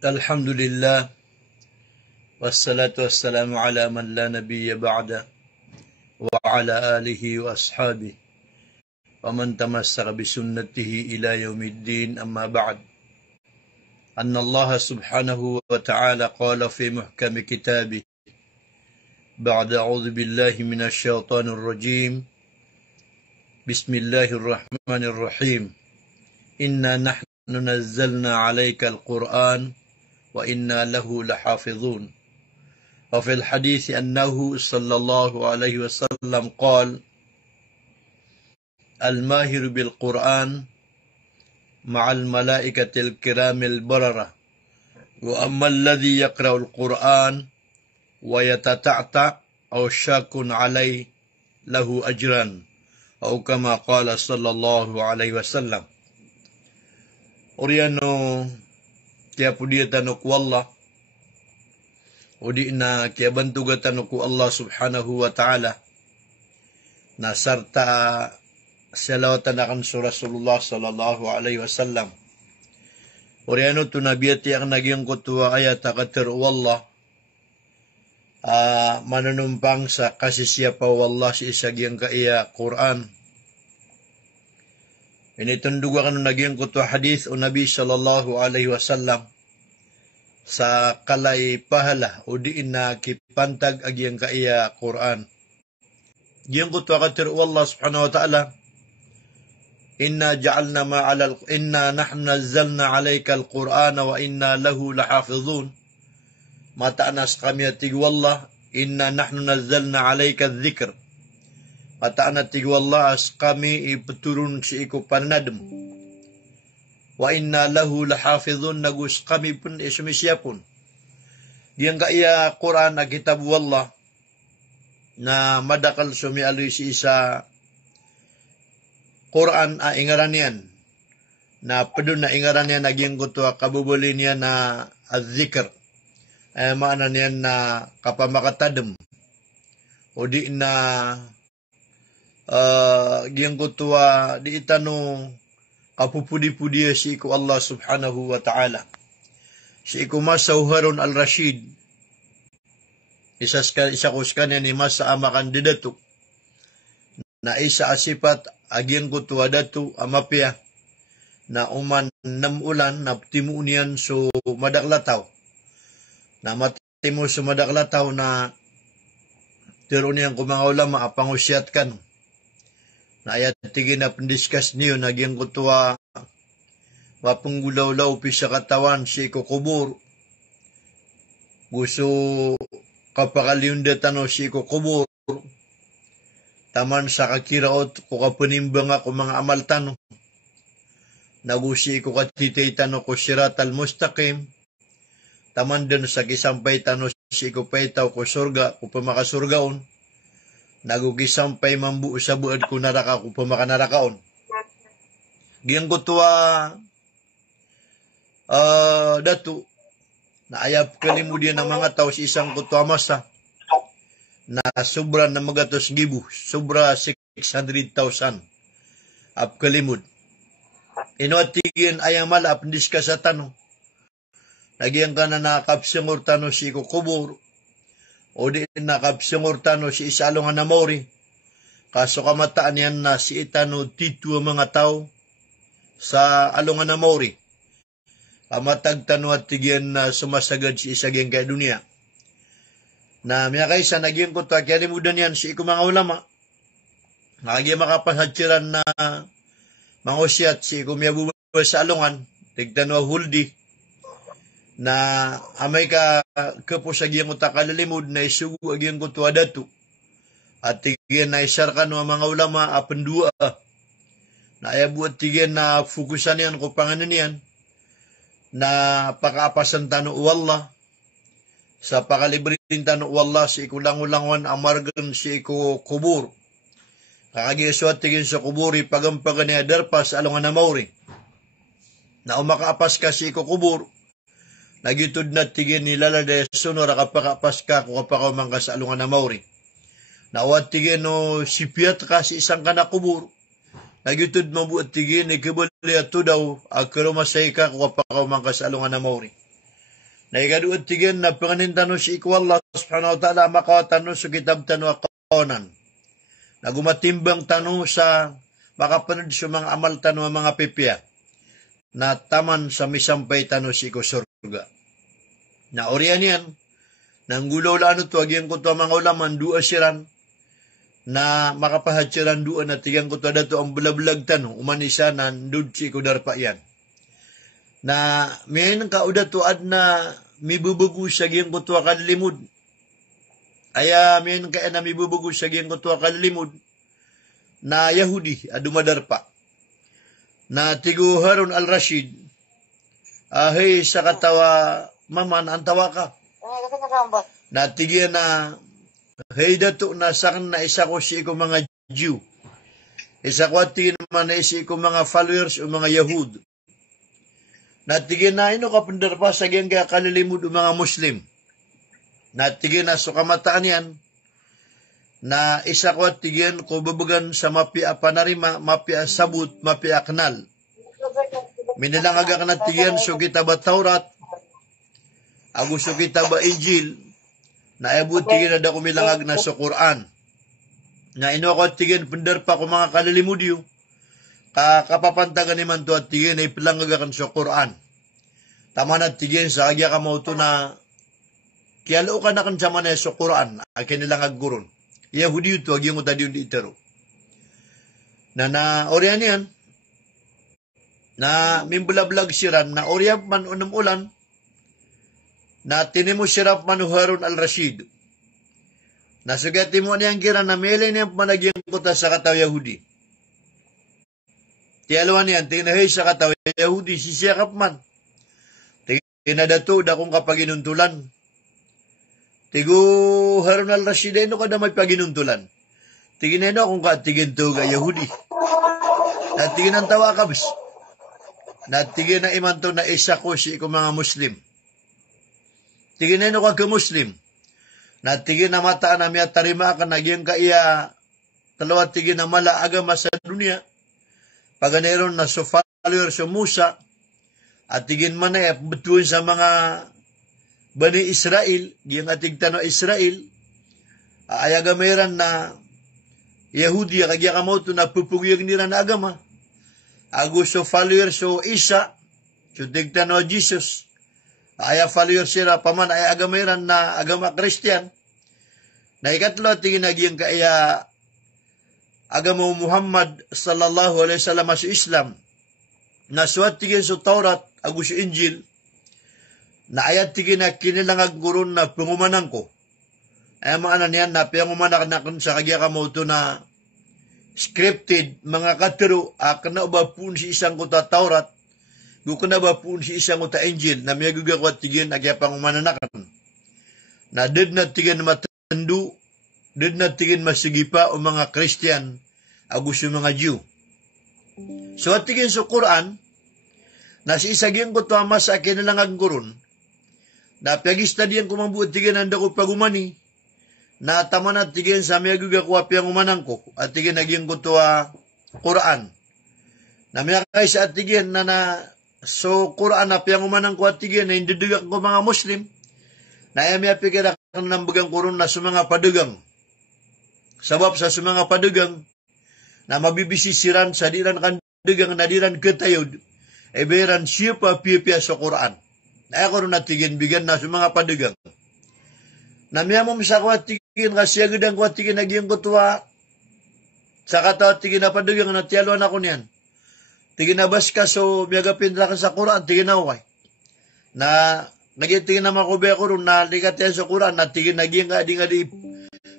Alhamdulillah, wassalatu wassalamu ala man la nabiyya ba'da, wa ala alihi wa ashabihi, wa man tamassaka bisunnatihi ila yaumiddin, amma ba'd. Anna Allah subhanahu wa ta'ala qala fi muhkami kitabih, ba'da a'udhu billahi minash shaitanir rajim, bismillahirrahmanirrahim, inna nahnu nazzalna alayka al-Qur'an wa inna lahu lahafidhun. وفي الحديث أنه صلى الله عليه وسلم قال الماهر بالقرآن مع الملائكة الكرام البررة وأما الذي يقرأ القرآن ويتتعتع أو شاك عليه له أجران أو كما قال صلى الله عليه وسلم. Oriano tiap dia tanuk wallah udi na kia bantugatan ku Allah subhanahu wa ta'ala na sarta salawatan akan surah Rasulullah sallallahu alaihi wasallam. Oriano tu nabiyati ang naging kutua ayat akatir wallah manunumpang sa kasi siya pa wallah si isagyang kaiya Quran. Ini tunduga kan naging kutua hadith o Nabi sallallahu alaihi wasallam sa kalay pahala o diin na kipantag agyang kaiya Quran. Giyang kutwa katir Allah subhanahu wa ta'ala, inna nahnu nazzalna alayka al-Qur'an wa inna lahu lahafidhun. Mataanas kami atig wallah, inna nahnu nazzalna alayka al-dhikr. Mataanas atig wallah as kami ipaturun si iku panadam. Wa inna lahu lahafidhun, nagus kami pun isumisya pun. Yang kaya Quran na kitab wallah na madakal sumialoy si isa Quran ingaran niyan na pedun na ingaran niya naging kutwa kabubuli niya na az-zikr. Maana niyan na kapamakatadam. O di na giyang kutwa di itano kapupudi-pudi si iku Allah subhanahu wa ta'ala. Si iku Masauharun al-Rashid. Isa ko skanya ni masa ama kandidato. Na isa asipat agyang kutuwa datu amapya. Na uman 6 ulan na timunian so madaklataw. Na matimo so madaklataw na tiro niyang kumanga ulama apangusyat kan. Na ayat tigin na pendiskas niyo nagyang kutuwa mapanggulaw-law sa katawan si ikukubur. Gusto kapakaliunda tano si ikukubur. Taman sa kakiraot ko kapanimbang ako mga amal tano. Nagusi ko katitay tano ko sirat al-mustaqim. Taman din sa kisampay tano si ikupaytaw ko surga ko pamakasurgaon. Nagugisampay mambu sa buad ko naraka ko pamakanarakaon. Giyang kutuwa datu na ayap kalimudian ng mga tao sa isang kutuwa masa na sobra na magatos gibu, sobra 600,000 ap kalimud. Inuatigin ayang mala apndis ka sa tanong. Nagyang ka na nakapsingor tanong si kukubur o di nakapsingor tanong si isalong na mori. Kaso kamataan yan na si itano titu mga tao sa alungan na mori. Kamatag tano at tigyan na sumasagad si isagyang kaya dunia. Na miya kaysa nagyang kuta, kaya limudan yan si iku mga ulama. Nagyang makapasatsiran na mga usyat si iku miya bubaba sa alungan, tigtano huldi, na amay ka kapo sa giyang uta kalalimod na isugu agyang kuta datu. At tigyan na isarkan ng mga ulama apandua. Na ayabuat tigyan na fokusan yan ko panganan yan. Na pakaapasan tano wallah. Sa pakalibrin tano wallah si iku langulangon amargan si iku kubur. Kakagiswat tigin sa kuburi pagampagan ni adarpa sa alungan na mauri. Na umakaapas ka si iku kubur. Nagitod na tigin ni lalada sunor kapakapas ka kung kapakaumang ka sa alungan na mauri. Nawat tigin no sipiat ka si isang kanakubur. Nagitod mabuat tigin ni kibali ato daw agkarumasay ka kung kapakaumang ka sa alungan na mauri. Na ikaduot tigin na panganin tano si iku Allah subhanahu wa ta'ala makawatano sa kitab tano akonan. Na gumatimbang tano sa makapanod sa mga amal tano mga pipya. Na taman sa misampay tano si iku surga. Na orian yan, nang gulaw laano to, agyang ko to mga ulaman, dua siran, na makapahatsiran doon na tigang ko tada to ang bulablag tanong umanisa na dudsi ko darpa yan. Na may nang kauda to ad na mibubugo sa giyang ko to akalimod. Aya may nang kaya na mibubugo sa giyang ko to akalimod na Yahudi adumadarpa. Na tigo Harun al-Rashid hey sa katawa maman ang tawa ka. Na tigyan na hey dato na sakan na isa ko si ko mga Jew. Isa ko atin man na si ko mga followers o mga Yahud. Natigin na ino kapundar pa sa giyang kaya kalilimod o mga Muslim. Natigin na so kamataan yan na isa ko atigin ko babagan sa mapia panarima, mapia sabut, mapia kanal. Minalangaga ka natigin so kita ba Taurat, agusto kita ba Injil, naabot tigin na da kumilangag na sa Quran. Na ino ako tigin pundar pa ko mga kalilimudyo. Kapapantagan ni man to at tigin ay pilangagakan sa Quran. Tama na tigin sa agya ka mo to na kiyalo ka na kan sa manay sa Quran. Akin nilang agguron. Yahudi ito agyang utadi yung itero. Na oriyan yan. Na mimbulablag siran na oriyap man unang ulan. Na tinimo sirap manuharun al-Rashid. Nasugati mo niyang kira na mele niyang managyang kuta sa kataw Yahudi. Tiyaluan niyan, tinahay sa kataw Yahudi, sisiyakap man. Tinadato da kung kapaginuntulan. Tigo Harun al-Rashid, ino ka na may paginuntulan. Tigin ino kung katigin to ga Yahudi. Natigin ang tawa ka, bis. Natigin na iman to na isa ko si ko mga Muslim. Tigin ino ka Muslim. Natigin na mata na miya tarima ka nagyang ka iya talawa tigin na mala agama sa dunia. Paganeron na so follower sa Musa at tigin man na betuin sa mga Bani Israel, yung atig tano Israel, ayagameran na Yahudi, kagya kamoto na pupugiyag nila na agama. Ago so follower so Isa, so tigtano Jesus, aya follower sila paman ay agameran na agama Christian. Na ikatlo, tigin nagyang kaya agama Muhammad sallallahu alaihi wasallam sa Islam. Na suwat tigin sa Taurat, ago sa Injil, na ayat tigin na kinilangag gurun na pangumanang ko. Ay mga niyan na pangumanak na kun sa kagya kamoto na scripted mga katero, kana ba pun si isang kuta Taurat, gukuna ba pun si isang kuta Injil, na may gugakot tigin agya pangumanakan. Na did na tigin matandu, did na tigin masigipa o mga Christian, agus yung mga Jew. So at tigin sa Quran, na si isagin ko to ama sa akin nilang ang gurun, na pagista diyan ko mambuot tigin ang dako pagumani, na tama na tigin sa may gugakwa piyang umanang ko, at tigin naging ko to Quran. Na may kaysa at tigin na so Quran na piyang umanang ko at tigin na indudugak ko mga Muslim, na may apikira ng bagang kurun na sa mga padugang. Sabab sa mga padugang na mabibisisiran sa diran kandugang na diran ketayod, e beran siya pa piya sa Quran. Na ako rin natigin bigyan na sa mga padugang. Na miya mo sa kwatigin kasi agad ang kwatigin nagyang kutuwa sa katawatigin na padugang na tiyaluan ako niyan. Tigin na bas ka so miyagapin ka sa Quran, tigin na okay. Na nagitingin na makubaya ko rin na likat yan sa Quran na tigin nagyang nga di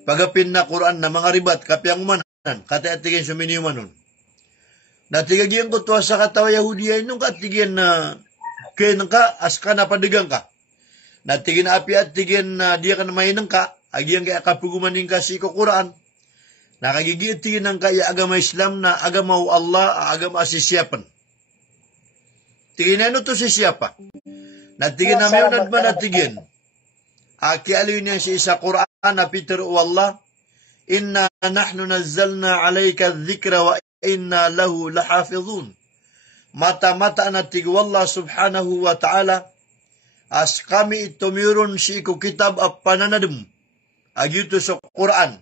pagapin na Quran na mga ribat kapyang umanan, katayatigin suminiuman nun. Natigagyan ko to sa katawa Yahudi ay nung katigyan na kainang ka, as ka na padigang ka. Natigin na api at tigyan na diya ka na mainang ka, agyan kaya kapugumanin ka si Quran. Nakagigitigin ng kaya agama Islam na agama Allah, agama asisyapan. Tigin na to si siyapa. Natigin na mayon at manatigin. Aki aliw niya si isa Quran na Peter o Allah, inna nahnu nazzalna alayka dhikra wa inna lahu lahafidhun. Mata-mata na tigu Allah subhanahu wa ta'ala, as kami itumirun si iku kitab a pananadem agito sa Quran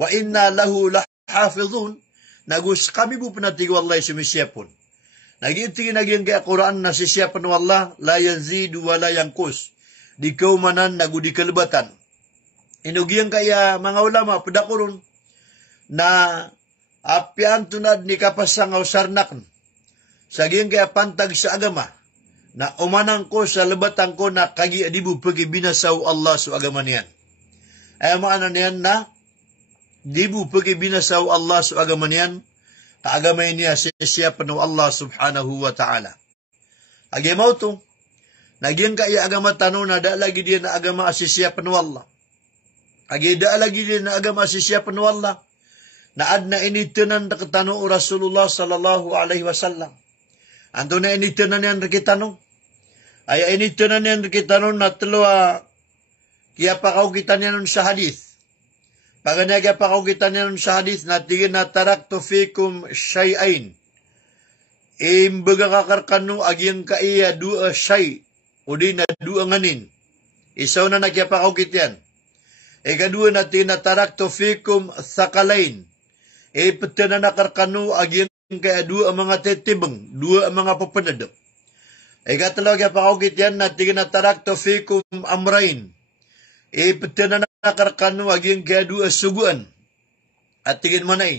wa inna lahu lahafizun nagus kami bu penati wallahi sumisyapun nagiting naging kaya Quran na sisiyapan wallah la yazidu wa la yanqus di kaumanan nagu di kelebatan inugiang kaya mga ulama pedakurun na apian tunad ni kapasangaw sarnak saging kaya pantag sa agama na umanang ko sa lebatan ko na kagi adibu pagi binasaw Allah sa agama niyan. Ay maana niyan na dibu pagi binasaw Allah sa agama niyan kaagama niya siya panu Allah subhanahu wa ta'ala. Agi mau to naging kaya agama tano na da lagi dia na agama asisya panu Allah. Agi da lagi dia na agama asisya panu Allah. Na adna ini tenan da katano Rasulullah sallallahu alaihi wasallam. Anto na ini tenan yan kitano. Ay ini tenan yan kitano na tuluwa kaya pa kaugitan yan sa hadith. Paganya kaya pa kaugitan yan sa hadith na tigin na tarakto fikum syai'ain. Imbaga kakarkano agyang kaiya dua syai' o di na dua nganin. Isaw na kaya pa kaugit yan. Ikadua na tinatarakto fikum thakalain. Pati na nakarkano agyang kaya dua mga tetibang, dua mga papanadap. Ikatalaw kaya pakawagit yan na tinatarakto fikum amrain. Pati na nakarkano agyang kaya dua suguan. At tingin mo na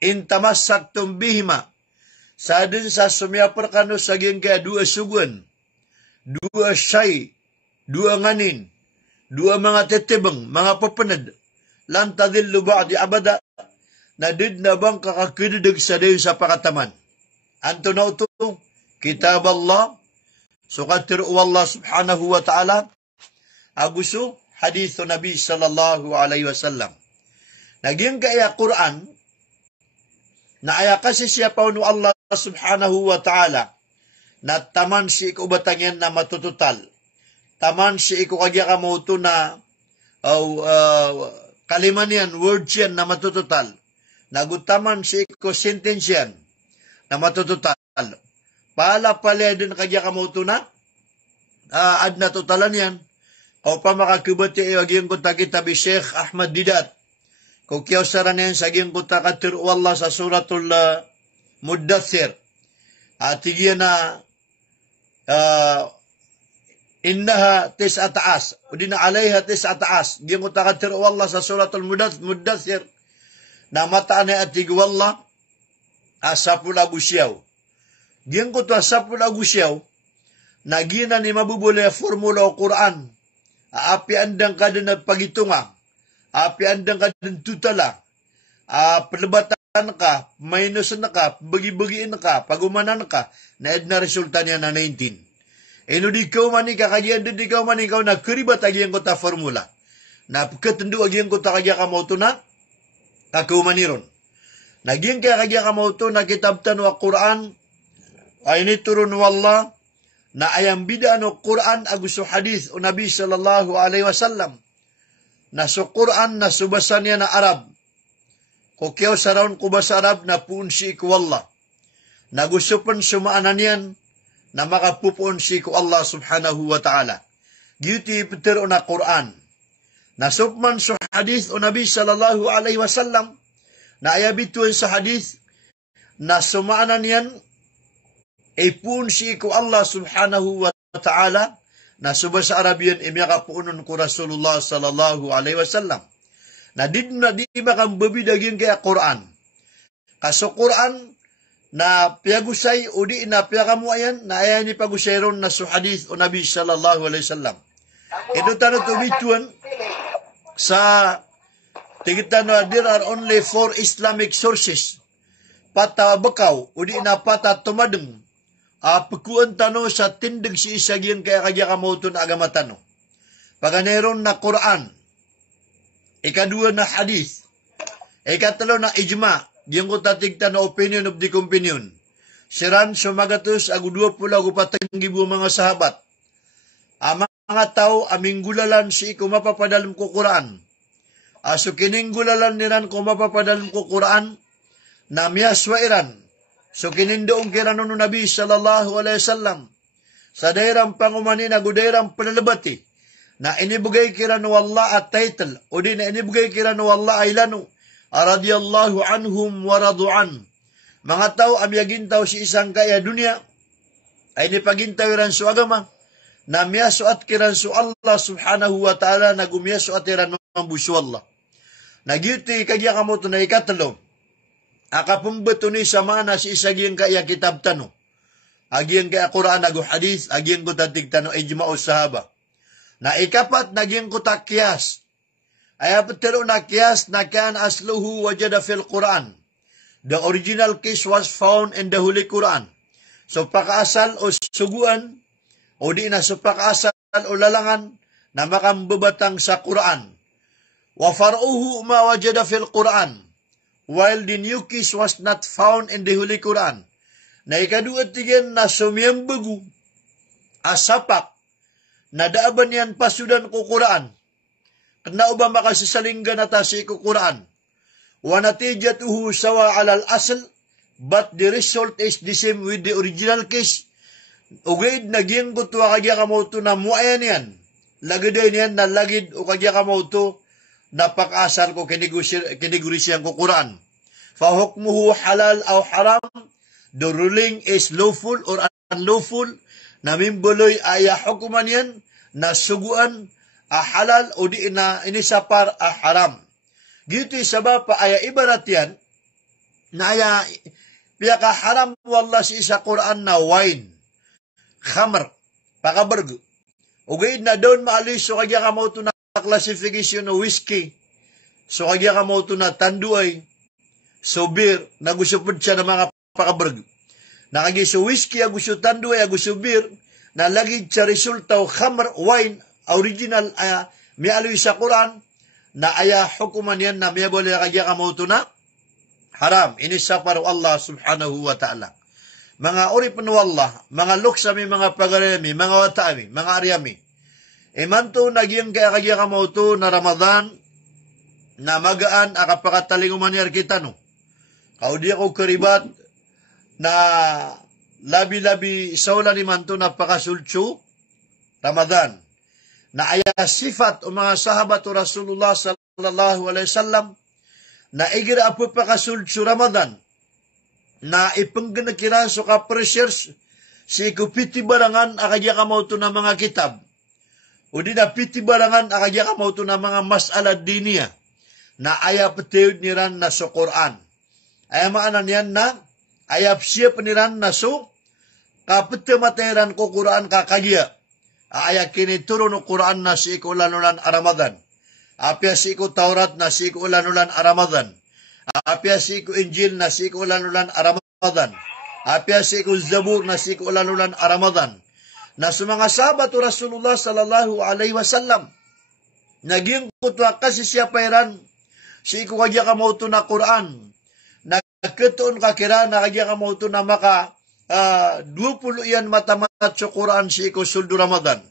intamasaktum bihima. Sa din sa sumiyapar kano sa agyang kaya dua suguan. Dua syai, dua nganin, dua mga tetibang, mga papanad. Lantadillu ba'di abada. Na did na bang kakakididig sa din sa pakataman. Anto na ito, kitab Allah, sukatiru Allah subhanahu wa ta'ala, aguso, hadithu Nabi sallallahu alaihi wasallam. Naging kaya Quran, na aya kasi siya paunu Allah subhanahu wa ta'ala, na taman si ikubatangyan na matututal. Taman si ikukagya kamuto na, kalimanian, words yan na matututal. Nagutaman si ko sentensyan na matututal. Pala din kaya kamuto na, ad na tutalan yan. O pa makakibati aging kunta kita bi Sheikh Ahmad Didat. Kung kiyaw saran yan sa aging kunta katiru Allah sa suratul Muddathir. At tigyan na innaha tis'ataas. O di na alayha tis'ataas. Aging kunta katiru Allah sa suratul Muddathir. Na mataan at tigwalla asapul agusyaw. Diyan ko to asapul agusyaw na gina ni mabubuli formula o Quran. Api andang kada na pagitunga. Api andang kada tutala. Pelebatan ka, minusan ka, bagi-bagiin ka, pagumanan ka, na edna resulta niya na 19. Ino di ka man kakagian di ka man ikaw na keribat agian ko ta formula. Na ketendu agian ko ta kagya kamauto na kakumaniron. Naging kaya kamauto na kitabtan wa Quran ay niturun wallah na ayang bidaan o Quran aguso hadith o Nabi sallallahu alaihi wasallam na so Quran na subasan niya na Arab. Kukyaw saraun kubasa Arab na puunsi ko wallah. Nagusupan sumaanan yan na makapupuun si ko Allah subhanahu wa ta'ala. Giyuti ipitiro na Quran. Nasukman sa hadith o Nabi sallallahu alaihi wasallam na ayabituin sa hadith na sumaanan yan ipun si ko Allah subhanahu wa ta'ala na suba sa Arabian imyakapuunon ko Rasulullah sallallahu alaihi wasallam na di makang babidagin kaya Quran. Kaso Quran na piyagusay o di na piyakamuayan na ayan ni pagusayron na sa hadith o Nabi sallallahu alaihi wasallam. Ito tanong tumituan sa tigitan na there are only 4 Islamic sources. Pata bakaw, o di na pata tumadeng. Pagkuan tano sa tindig si isagyan kaya kaya kamuto na agama tano. Paganeron na Quran. Ikadua na hadith. Ikatalo na ijma. Diyan ko tatigtan na opinion of the companion. Siran sumagatos agu 20 agu 4,000 mga sahabat. Mga tao aming gulalan si kung mapapadalam ko Quran. So kining gulalan niran kung mapapadalam ko Quran na miyaswairan. So kinindoong kiranon Nabi sallallahu alaihi wasallam. sa dairang pangumanin na gudairang panalabati, na inibugay kira no Allah at title, o di na inibugay kira no Allah ay lano, radiyallahu anhum wa radu'an. Mga tao amyagintaw si isang kaya dunia, ay nipagintaw iran su agama, na miyaso at kiran su Allah subhanahu wa ta'ala, na gumiyaso at iran mambusu Allah. Nagyuti kagya kamo to na ikatalo, akapumbeto ni samana si isagiyang kaya kitab tano, agiyang kaya Quran ago hadith, agiyang ko tatig tano ijma'u sahaba. Na ikapat, nagyang ko takyas, ay apatero na kiyas na kan asluhu wajada fil Quran. The original case was found in the Holy Quran. So pakaasal o suguan, o di na so pakaasal o lalangan, na makambabatang sa Quran. Wa far'uhu ma wajada fil Quran, while the new case was not found in the Holy Quran. Na ikadua tigan na sumiyambagu, asapak, na daaban yan pasudan ko Quran. Kena uba makasisalinggan na ta si ko Quran. Wa natijatuhu sawa alal asl, but the result is the same with the original case. Ugaid naging kutwa kagya kamoto na muayan yan. Lagiday niyan na lagid o kagya kamoto na pakasal ko kinigurisyan ko Quran. Fahukmuhu halal aw haram, the ruling is lawful or unlawful, namimbuloy aya hukuman yan, na suguan halal o di na inisapar haram. Gito sabab pa aya ibarat yan, na aya piyaka haram wallah si isa Quran na wine, khamr, pakabargo. Ugaid na doon maalis, so kagya ka mo ito na classification ng whiskey, so kagya ka mo ito na tanduay, so beer, nagusupod siya ng mga pakabargo. Nakagiso whiskey, aguso tanduay, aguso beer, na lagi siya resulta o khamr, wine, original, may aloy sa Quran, na aya hukuman yan na may boleh kagya ka mo ito na haram. Inisa para Allah subhanahu wa ta'ala. Mga uri panu Allah, mga luksami, mga pagarami, mga watami, mga aryami. Imanto naging kagya ka mo ito na Ramadan, na magaan akapakatalinguman yar kita no. Kaudi ako karibat, na labi-labi saulan imanto na pakasultsu, Ramadan. Na aya sifat o mga sahabat o Rasulullah sallallahu alaihi wasallam na igira apo pakasultsu Ramadan na ipangganakira so ka pressures si kupiti barangan akagya kamauto na mga kitab o di na piti barangan akagya kamauto na mga mas'ala diniya na aya patewid niran na so Quran. Aya maanan yan na aya siya paniran na so kapete materan ko Quran kakagya. Aya kinituro no Quran na si ikulanulan Ramadan. Apya si iku Taurat na si ikulanulan Ramadan. Apya si iku Injil na si ikulanulan Ramadan. Apya si iku Zabur na si ikulanulan Ramadan. Na sa mga sahabat o Rasulullah sallallahu alaihi wasallam, naging kutwa kasi siya pairan si iku kagya kamauto na Quran. Nagkatoon kakira na kagya kamauto na maka 20 yan matamat sa Quran si iku suldo Ramadan.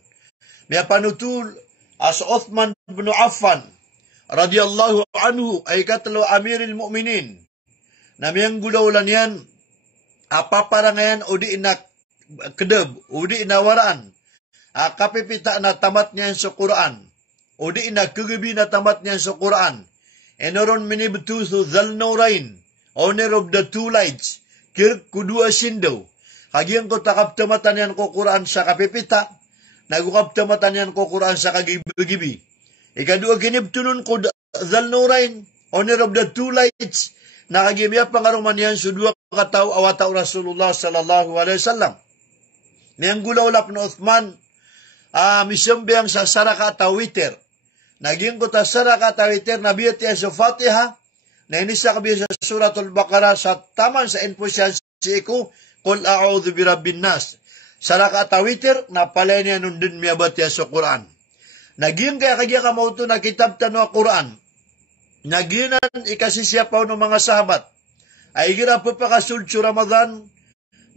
May panutul as Uthman bin Affan radiyallahu anhu ay katlo amiril mu'minin. Na miyang gulaulan yan apaparangayan o di inak kedeb, o di inawaraan. Kapipita na tamat niyan sa Quran. O di inak kagabi na tamat niyan sa Quran. Enoron minibtusu dhalnurain, owner of the two lights, kirk kudua sindaw. Kagyang ko takaptamatan yan ko Quran sa kapipita, nagukaptamatan yan ko Quran sa kagibi-gibi. Ikadua kinibtunun ko dhalnurain, owner of the two lights, nakagimya pangaruman yan sa dua kataw awataw Rasulullah sallallahu alaihi wasallam. Niyang gulawlap na Uthman, misyambiyang sa saraka tawiter. Naging ko ta saraka tawiter, nabiyat yan sa Fatiha, na inisa kabiya sa suratul Baqarah sa taman sa infosyan si iku, Qul a'udhu birabbin nas. Saraka tawiter, napalay niya nun din miyabat yan sa Quran. Naging kaya kagya kamauto na kitab tanwa Quran. Naginan ikasisya pa ng mga sahabat. Ay gira po pakasultsu Ramadan,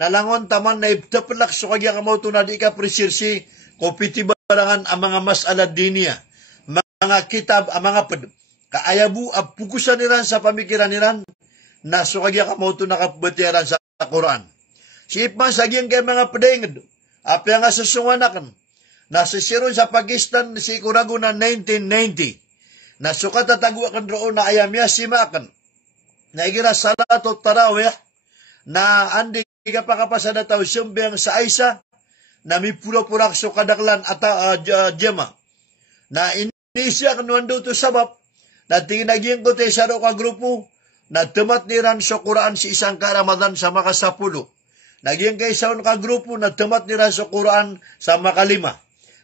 nalangon taman na iptapalak so kagya kamauto na di ka presirsi, kopiti barangan ang mga mas'ala diniya, mga kitab, ang mga kaayabu, apukusan niran sa pamikiran niran, na so kagya kamauto na kapabatiran sa Quran. Si Ipman saging kay mga pedenged, Apa yang susunganakan. Nasisiron sa Pakistan si Kurago na 1990. Nasukat tataguakan roon na ayamya simakan. Naigira salatot tarawih na andi kapakapasada tao sumbang sa Aisa na may pura-purak so kadaklan at jema. Na inisya kanuando to sabab na tinaging ko tayo sa ka grupo na temat niran so Quran si isang ka Ramadan sa makasapulo. Naging kay saon ka grupo na temat niran so Quran sa makalima.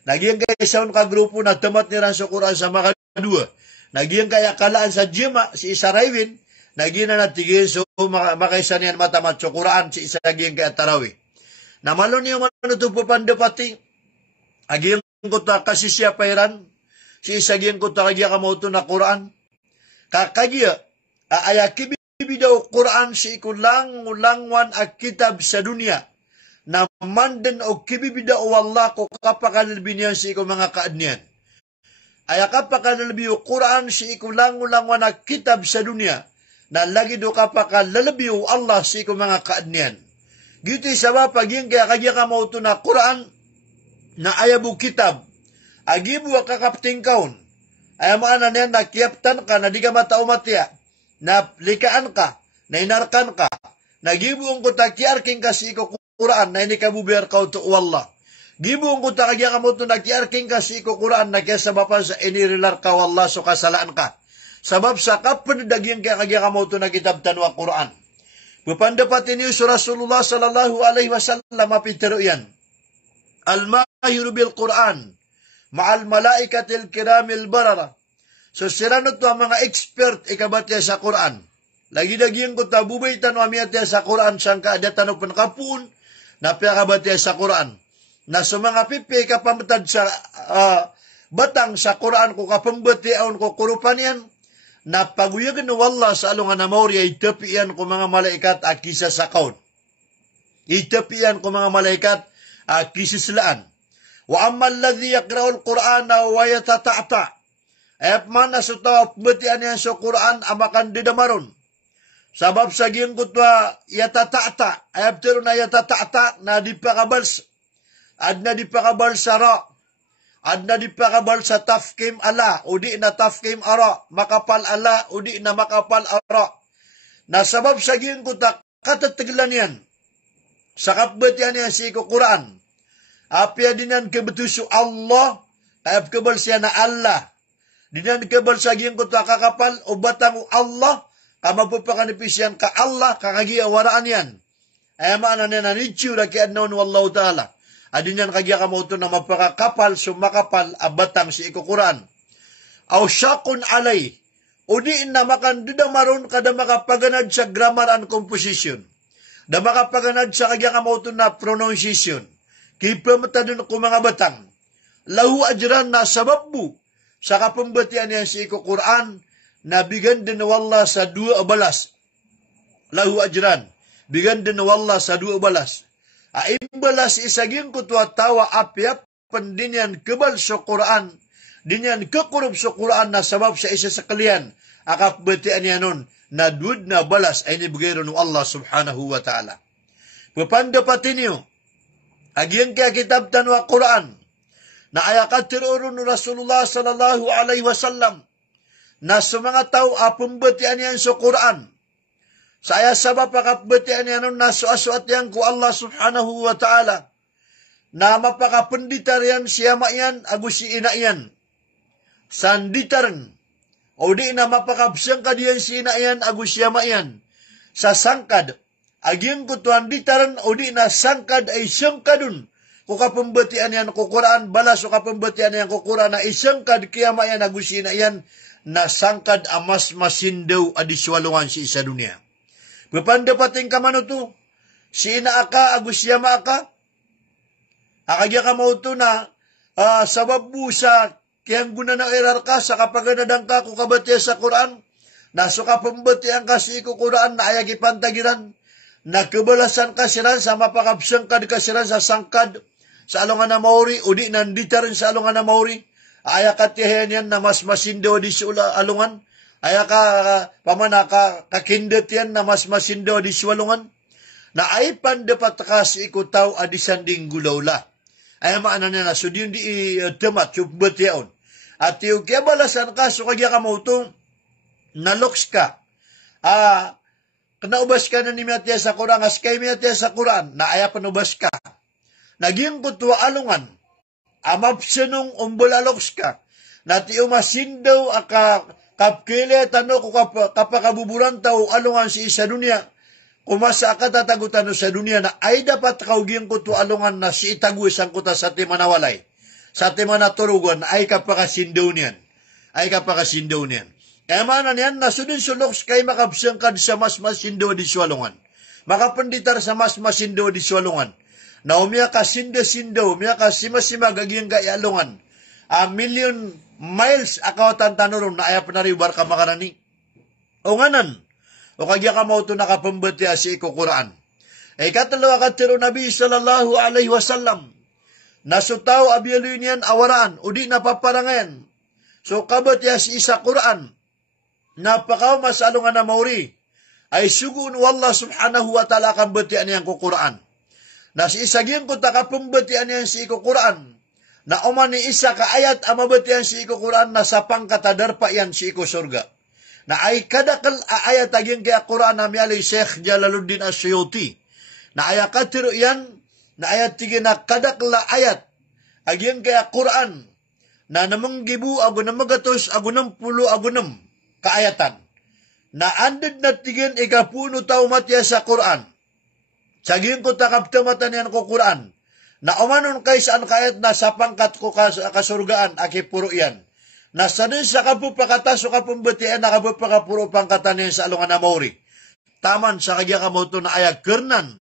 Naging kay saon ka grupo na temat niran so Quran sa makadua. Naging kay akalaan sa jema si isa Raywin. Naging na natigin so makaisa niyan matamat so Quran si isa naging kay tarawih. Namalo niyo manutupo pandapati. Aging ko ta kasi siya pairan. Si isa giyang ko ta kagya kamauto na Quran. Kakagya ayakibi daw Quran si ikulang ulangwan ak kitab sa dunia. Na manden o kibibida o Allah ko kapakalbi niyan si ikong mga kaadniyan. Aya kapakalbi o Quran si ikulang ulangwan ak kitab sa dunia. Na lagi do kapakalbi o Allah si ikong mga kaadniyan. Gitu sabab paging kaya kagya kamauto na Quran na ayabu kitab. Agibu kakapting kaun. Ayamaan na niyan na kiyaptan ka na di ka mataumatya. Na likaan ka. Na inarkan ka. Nagibu ang kuta kiarking ka si iko Quran na ini kabubiar ka to Allah. Gibu ang kuta kagya kamauto na kiarking ka si iko Quran na kaya sabapan sa inirilar ka wallah so kasalaan ka. Sabab sa kapan daging kaya kagya kamauto na kitab tanwa Quran. Bupandapat ini Rasulullah sallallahu alaihi wasallam apitero yan. Al-mahiru bil Quran ma'al malaikatil kiramil barara. So sirano to ang mga expert ikabatya sa Quran. Lagi-dagiyan ko tabubay tanong amiyatya sa Quran siyang kaadatan o panakapun na pinakabatya sa Quran. Na sa mga pipi kapamatad sa batang sa Quran ko kapambatiaon ko kurupan yan. Na paguyagan ng Allah sa alungan na mauri ay itapian ko mga malaikat at kisa sa kaon. Itapian ko mga malaikat at kisa silaan. Wa ammal ladhi yakra'ul Qur'an wa yatata'ta. Ayap man na sa tawap batian yan sa Qur'an amakan didamaron. Sabab sa giyang kutwa yatata'ta. Ayap tiro na yatata'ta na di pakabals. Ad na di pakabals sa ra'. Ad na di pakabal sa tafkim ala, o di na tafkim ara, makapal ala, o di na makapal ara. Na sabab sa giyon ko ta, katataglan yan. Sa kapbat yan yan si Quran. Apya din yan kabetuso Allah, ayap kabal siya na Allah. Din yan kabal sa giyon ko ta, kakapal, o batang Allah, kamapupakanipis ka Allah, kakagiawaraan yan. Ayamaan na nanitsyo na kiadnaon wallahu ta'ala. Adin yan kagya kamauto na mapakakapal, sumakapal, abatang si ikukuran. Aw syakun alay, o diin na makandudamaron kada makapaganad sa grammar and composition. Da makapaganad sa kagya kamauto na pronunciation. Kipamatadun ko mga batang. Lahu ajran na sababbu sa kapambatian yan si ikukuran na bigan din wallah sa dua balas. Lahu ajran, bigan din wallah sa dua balas. Aimbalas isaging kutwa tawa apyap pandinyan kebal sa Quran. Dinyan kekurub sa Quran na sabab sa isa sa kalian. Akap betian yanon na dud na balas ay nibigay ng Allah subhanahu wa ta'ala. Papandapatin niyo, agyan kaya kitab tanwa Quran na ayakat tirurun Rasulullah sallallahu alaihi wasallam na sa mga tao apumbetian yan sa Quran. Saya sabab pakapbetian yan na suaswat yan ko Allah subhanahu wa ta'ala. Na mapakapenditar yan siya mayan agus si ina yan. Sanditaran. O di na mapakapsang ka diyan si ina yan agus siya mayan. Sa sangkad. Agyang kutuan ditaran o di na sangkad ay sangkadun. Kung kapambetian yan kukuraan balas o kapambetian yan kukuraan na isangkad kaya mayan agus si ina yan. Na sangkad amas masindaw adiswalungan si isa dunia. Papandapating ka man ito, si ina aka, agus yama aka, akagya ka mo ito na sabab mo sa kiyang guna na erar ka, sa kapaganadang ka kung kabatya sa Quran, na so kapambatian ka si Quran na ayagi pantagiran, na kabalasan ka siran sa mapakapsang kad ka siran sa sangkad, sa alungan na mauri, o di nandita rin sa alungan na mauri, ayakat yahan yan na mas masindo di sa alungan, Aya ka pamana ka kakindet yan na mas masindo di swalungan. Na ay pandapat ka si ikutaw adisanding gulawla. Ay maana niya na, so di temat, subbat yaon. At yung kaya balasan ka, so kaya ka mo itong naloks ka. Kanaubas ka na ni Miyatya sa Quran, as kay Miyatya sa Quran, na aya panubas ka. Naging kutwa alungan, amapsenong umbalaloks ka, nati umasindaw kapkile tano ko kapakabuburan tao alungan si isa dunia, kumasa ka tatagutan sa dunia na ay dapat kauging kutwa alungan na si itagu isang kuta sa timanawalay, sa timanaturugan, ay kapakasindaw niyan. Kaya mana niyan, nasudin suloks kay makapsangkad sa mas masindo di swalungan. Makapanditar sa mas masindo di swalungan. Na umiya ka sindo, umiya ka sima-sima gaging kayalungan. A million miles akawatan tanuron na aya panaribar ka makarani. O nganan, o kagya ka mauto nakapambati si ikukuraan. Ay katalawa katiro Nabi sallallahu alaihi wasallam. Nasutaw abiyalo niyan awaraan, o di napaparangayan. So kabat si isa Quran. Napakaw masalungan na mauri, ay sugun wallah subhanahu wa ta'ala kang batian niyang kukuraan. Na si isagin ko takapumbatian niyang si ikukuraan, na umani isa ka ayat ang mabatian si ikukuraan na sa pangkatadarpa yan si ikusurga. Na ay kadakal ayat aging kaya Quran na miyali Sheikh Jalaluddin Asyuti. Na ayakatiro yan, na ayat tigin na kadakla ayat aging kaya Quran, na namang gibu ago na magatos ago ng pulo ago ng kaayatan, na andid na tigin ikapuno tao matya sa Quran. Saging ko takaptamatan yan ko Quran, na umanon kay saan kayat na sa pangkat ko kasurgaan, aki puro yan. Na sanin sa kapupakatas o kapumbatian na kapupakapuro pangkatan yan sa alungan na mauri. Taman sa kagya kamoto na ayag kernan,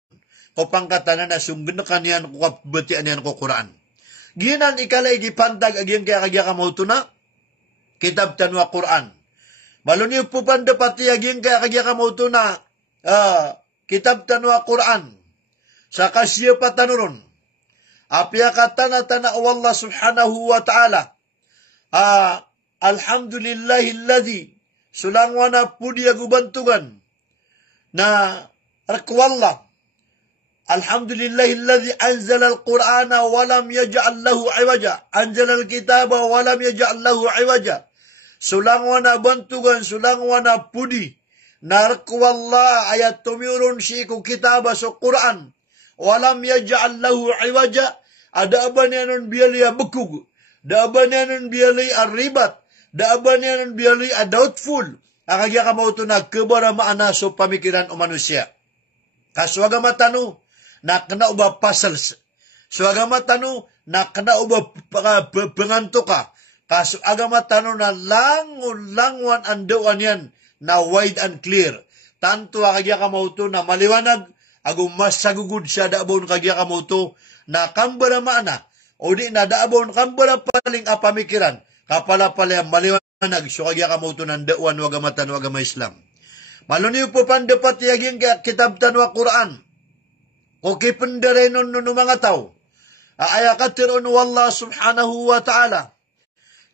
ko pangkatan na sunggunakan yan ko kapubatian yan ko Quran. Ginan ikalay gipandag agyan kagya kamoto na, kitab tanwa Quran. Malunyo po pandapati aging kaya kamoto na kitab tanwa Quran. Sa kasya patanuron. Apya katana-tana Allah subhanahu wa ta'ala. Alhamdulillahilladhi. Sulangwana pudiya gubantugan. Na rakwallah. Alhamdulillahilladhi anzala al-Qur'ana walam yaj'al lahu iwaja. Anzala al-kitaba walam yaj'al lahu iwaja. Sulangwana bantugan, sulangwana pudi. Narkwallah ayat tumirun si iku kitaba sa Quran. Walam yaja'al lahu iwaja. Ada ba niya nun biyali bekug. Da ba niya nun biyali ribat. Da ba niya nun biyali doubtful. Akagya ka mauto na kebara maana so pamikiran o manusia. Kaswaga matano na kena uba pasal. Swaga matano na kena uba penganto ka. Kaso agama tanong na langwan ang dawan yan na wide and clear. Tanto kagya kamauto na maliwanag, agum mas sagugud siya daabon kagya kamauto na kambara maana, o di na daabon kambara paling apamikiran, kapala pala maliwanag, so kagya kamauto ng dawan wagamatan wagama Islam. Maluniw po pandapat yaging kitab tanwa Quran, o kipendarenon no mga tao, aayakatiron wallah subhanahu wa ta'ala,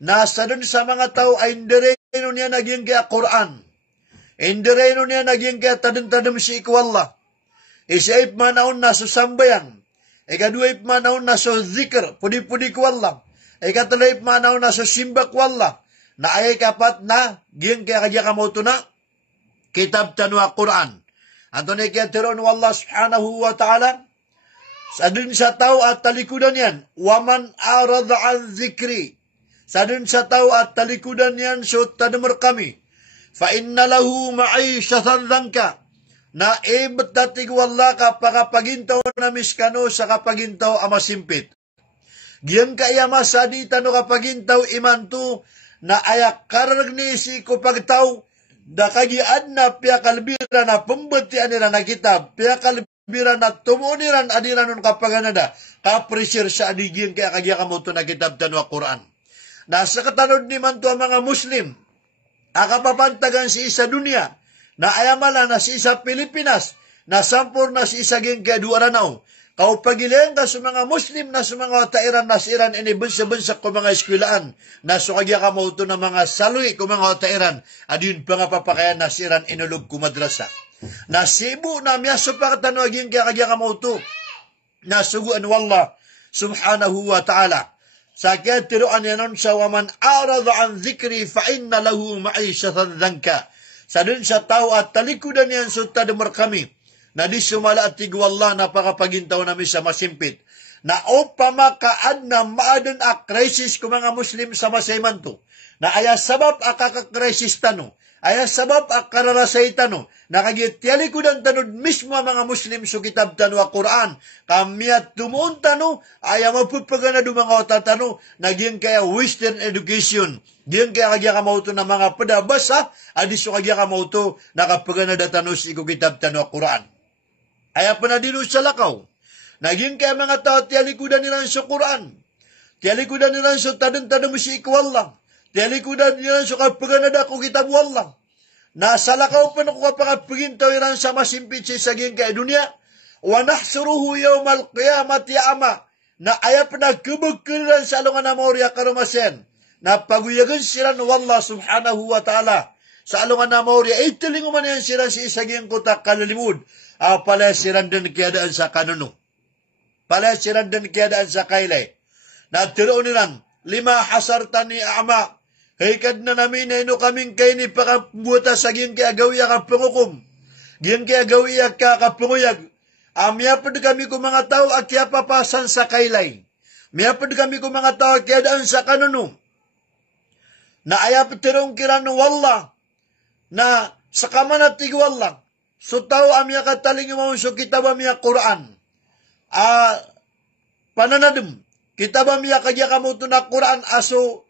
nasa dun sa mga tao ay indireno niya naging kaya Quran. Indireno niya naging kaya tadam-tadam si ikwallah. Isaip manaon na sa sambayan. Ikaduip manaon na sa zikr, pudi-pudi kwallah. Ikatalaip manaon na sa simba kwallah. Na ay kapat na, giyang kaya kaya kamoto na, kitab tanwa Quran. Ato na kaya tiron wallah subhanahu wa ta'ala, sa dun sa tao at talikudan yan, waman arada an zikri, sa dun sa tao at talikudan yan, so tadamar kami. Fa inna lahu ma'isyatan dhanka. Na ibat datig wala ka pakapagintaw na miskano sa kapagintaw amasimpit. Giyang kaya masadi tano kapagintaw imanto na ayak karag ni si ko pagtaw da kagiad na piakalbira na pembetian nila na kitab. Piakalbira na tumuniran adiran nun kapaganada. Kapresir sa adigiyang kaya kagya kamuto na kitab tanwa Quran. Nasa katanod ni man to ang mga Muslim, akapapantagan si isa dunia, na ayamala na si isa Pilipinas, na sampur na si isa ging kaduaranaw. Kaupagilan ka sa mga Muslim na sa mga otairan na siran inibunsa-bunsa ko mga eskwilaan, na sukagya ka mauto na mga salui ko mga otairan, adin pa nga papakayan na siran inulog ko madrasa. Na Cebu na miyaso pa katanwagin kaya kagya ka mauto, na suguan wallah, subhanahu wa ta'ala. Sa kaya tiruan yanon sa waman arada an zikri fa inna lahu ma'isyatan dhanka. Sa dun sa tao at talikudan yan sutta demar kami. Na di sumala at tigwallah na pakapagintaw namin sa masimpit. Na upama kaan na maadan a krisis ko mga Muslim sa masayman to. Na aya sabab a kakakrisis tano. Aya sabab a kararasay tano. Nakagitiyali ko ng tanod mismo mga Muslim so kitab tano a Quran. Kami at tumuon tano. Aya mapupagana do mga otatano. Naging kaya Western education. Diyan kaya kagya ka mauto na mga padabasa. Adiso kagya ka mauto nakapagana da tano si kitab tano a Quran. Aya panadino sa lakaw. Naging kaya mga tao tiyalikudan nila sa Quran. Tiyalikudan nila sa tadan-tadan mo si ikwallah. Tiyalikudan nila sa kapaganada ko kitab wallah. Nasa lakaw pa na kapagapagintaw iran sa masimpit sa isaging kaya dunia. Wa nahsuruhu yawmal qiyamati ama. Na ayap na kubagkiriran sa alungan na maurya karumasen. Na paguyagan sila ng wallah subhanahu wa ta'ala. Sa alungan na maurya, itilinguman yan sila sa isaging kutak kalalimud. Pala siran din kiadaan sa kanuno. Pala siran din kiadaan sa kailay. Na tiroon nilang, 5 hasartan ni ama. Hikad na namin na ino kaming kayo ni pakabuta sa giyang kaya gawiya ka pangukum. Giyang kaya gawiya ka kapanguyag. Miyapad kami kung mga tao akya papasan sa kailay. Miyapad kami kung mga tao kiadaan sa kanuno. Na ayap tirong kiran wallah. Na sa kamanatig wallah. So tao amya kataling mo so kitab amya Quran. Pananadim. Kitab amya kaya kamo to na Quran aso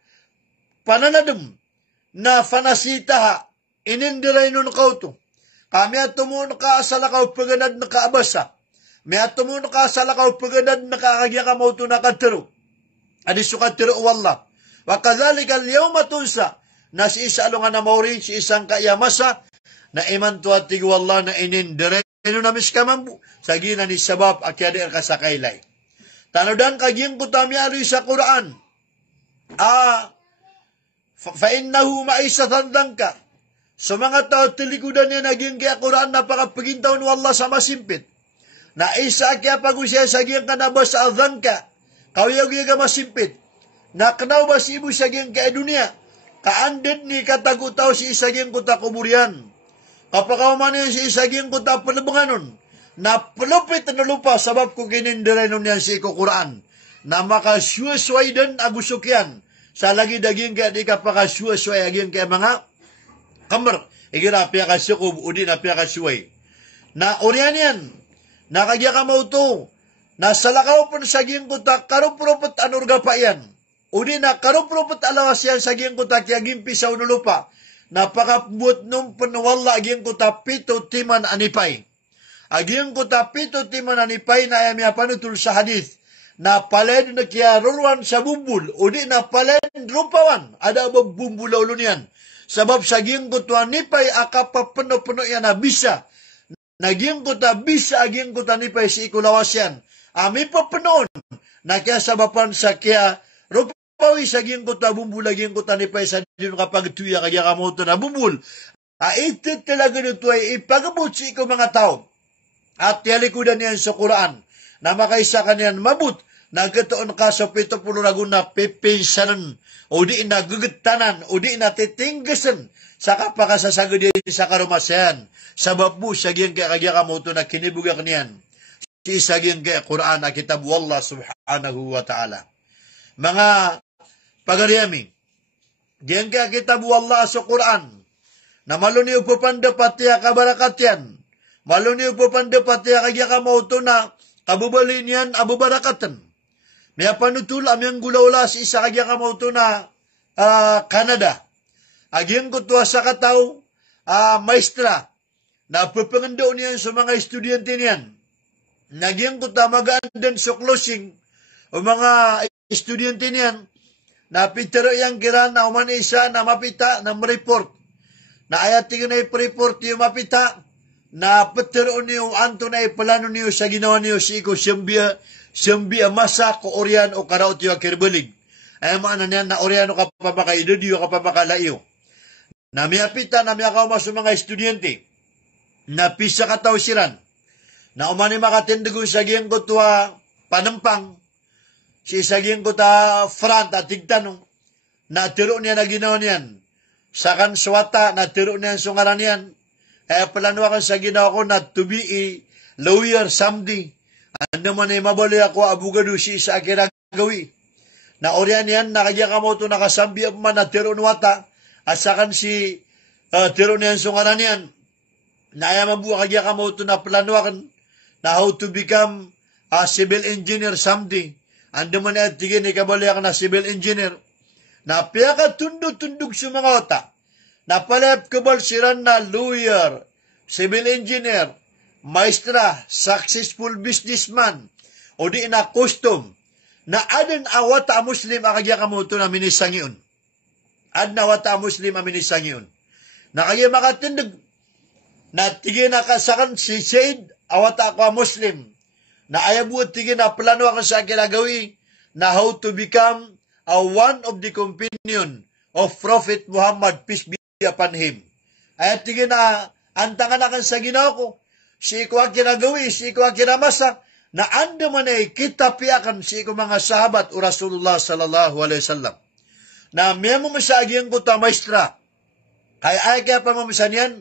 pananadim na fanasita inindiray nun ka to. Kami atumun ka sa lakaw paganad na kaabasa. May atumun ka sa lakaw paganad na kakagya kamo to na katero. Adiso katero wallah. Wakadhalika al-yawma tunsa na si isa alungan na mauri si isang kayamasa na iman to at tigwallah na inindire. Ino namis kamambu. Sa gina ni sabab akyadir ka sa kailay. Tanodan kaging kutami ari sa Quran. Fa innahu ma'isatan dhanka. So mga tao tilikudan niya naging kaya Quran na pakapagintaw ni Allah sa masimpit. Na isa kaya pag-usya sa giyang kanabas sa dhanka. Kawiyag ka masimpit. Na kanaw ba si ibu sa giyang kaya dunia. Kaandid ni katagutaw si isaging kuta kuburian. Kapakaman niya si isaging kuta palabanganon, na palupit na lupa sabab ko kinindiray nun yan si Quran, na makasuasway din agusok yan, sa lagi daging kaya di ka pakasuasway aging kaya mga kamar, igira piya kasukub, udi na piya kasuway. Na oriyan yan, nakagya ka mauto, na salakaw pun saging kuta, karupropot anurga pa yan, udi na karupropot alawas yan saging kuta, kaya gimpisaw na lupa, napakabut nung panwala aging ko tapito timan anipay. Aging ko tapito timan anipay na ayamya panutul sa hadith. Na palen na kaya ruruan sa bumbul. O di na palen rupawan. Ada ba bumbulaw lo niyan. Sabab sa aging ko to anipay akapapano-pano yan na bisa. Naging ko ta bisa aging ko tanipay si ikulawas yan. Ami pa panoon. Na kaya sabapan sa kaya rupawan. Pawi saging ko ta bumbul aging ko tanipay sa diyon kapag tuya kaya kamoto na bumbul. Ito talaga nito ay ipagabutsi ko mga tao. At yalikudan niyan sa Quran na makaisa kaniyan mabut na gatoon ka sa 70 ragun na pipinsanan o di na gugutanan o di na titinggasan sa kapakasasagod din sa karumasayan. Sabab mo saging kaya kamoto na kinibugak niyan. Si saging kaya Quran na kitab wallah subhanahu wa ta'ala. Mga pagariami, diyan kaya kitab wallah sa Quran, na maluni upapanda patiya kabarakat yan, maluni upapanda patiya kaya kamauto na kabubalin yan abubarakatan. May panutul amyang gulawla si isa kaya kamauto na Canada. Agyang kutwa sa kataw, maestra, na pupangando niyan sa mga estudyante niyan. Nagyang kutwa mag-andan sa closing, o mga estudyante niyan, na pitero yang kira na uman isa na mapita na report. Na ayat tingin na report yung mapita, na pitero niyo anto na ipalano niyo sa ginawa niyo si iko siyambia masa ko oryan o karaot yung kirbulig. Ay maana niyan na oryan o kapapakaido diyo kapapakalaiyo. Na miyapita na miyakaw mas mga estudyante, na pisa kataw siran, na umani makatindagon sa giyang kutwa panampang, si isaging ko ta front at tigtanong, natiro niya na ginawa niyan. Sakan swata, natiro niya ang sungaran niyan. Plano ako sa ginawa ko na to be a lawyer someday. Ano man ay mabali ako abogado si isa akinagawi. Na oryan yan, nakadya ka mo ito nakasambi man na tiro nuwata. Asakan si tiro niyan sungaran niyan. Naya mabuha kadya ka mo ito na planuakan na how to become a civil engineer someday. Ando man ay tigin ikabali ako na civil engineer. Na piyaka tundog-tundog sa mga ota. Na palap kabal siran na lawyer, civil engineer, maestra, successful businessman, o di na custom, na adan awata Muslim akagya kamuto na minisangyon. Ad na wata Muslim a minisangyon. Na kaya makatindig, na tigin na kasakan si Said, awata ako Muslim, na ayabuot tigin na plano ako sa kinagawi, na how to become a one of the companion of Prophet Muhammad, peace be upon him. Ay tigin na, antangan na kan sa ginawa ko, si ko ang kinagawi, si ko ang kinamasa, na ando man ay kita piyakan si ko mga sahabat o Rasulullah sallallahu alaihi wasallam. Na miya mo masaging ko ta maestra, ay kaya pa mamasan yan,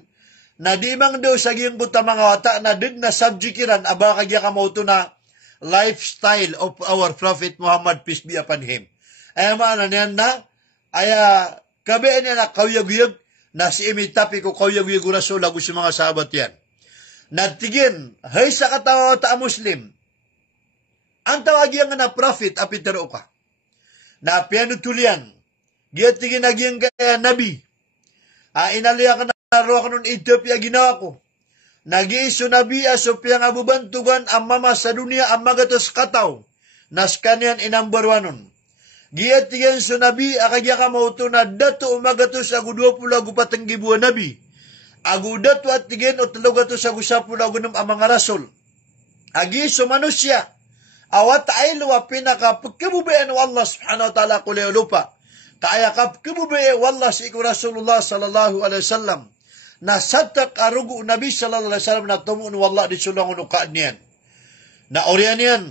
na di mang daw saging ko ta mga wata, na dig na subjikiran, aba kagya ka mo ito na lifestyle of our Prophet Muhammad, peace be upon him. Ay maana niyan na, ay kabe niya na kawyag-yag, na si imitapi ko kawyag-yag o Rasul, lago si mga sahabat yan. Natigin, hay sa katawa ta Muslim, ang tawag yan na prophet, apitero ka. Na pianutulian, giyatigin naging kaya nabi, inaliya ka na ro ka nun Ethiopia ginawa ko. Nag-iiso nabi aso piyang abubantugan ang mama sa dunia ang magatos kataw, nas kanyan inambarwanon. Giyatigin so nabi, akagya ka mauto na dato umagatos agu 20 agu patang gibuan nabi. Agu dato at tigin o talogato sa gusapo agu ng mga rasol. Agi so manusya, awat ay luwa pinakapagkabubayan wa Allah subhanahu wa ta'ala kulay lupa. Kaya kapagkabubayan wa Allah si Rasulullah sallallahu alaihi wasallam. Na satak arugu Nabi sallallahu alaihi wasallam na tumuun wa Allah di sulang unukaan niyan. Na oriyan yan.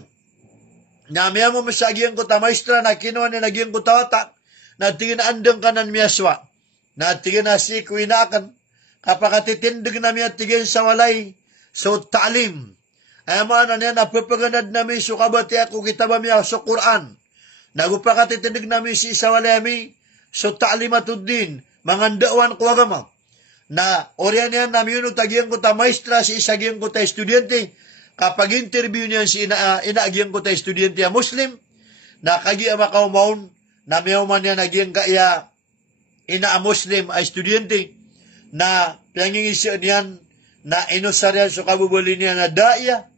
Na miya mo masagiyan ko ta maestra na kinuha ni nagyang ko tawata. Na tingin andang kanan miyaswa. Na tingin na si kuinaakan. Kapakatitindig na miya tigin sa walay. So ta'lim. Ay maana niya napapaganad namin so kabati ako kitaba miya sa Quran. Nagupakatitindig namin si sa walay mi. So ta'limatuddin. Mangandawan ko agama. Na oryan yan namin yun tagiyan ko ta maestra si isagiyan ko ta estudyante. Kapag interview niya si inaagyan ko tayo estudyante Muslim, na kagi makaumaon, na mayroon niya nagyang kaya ina-Muslim ay estudyante, na pinangingisya niyan, na inusaryan so kabubali niya na daya,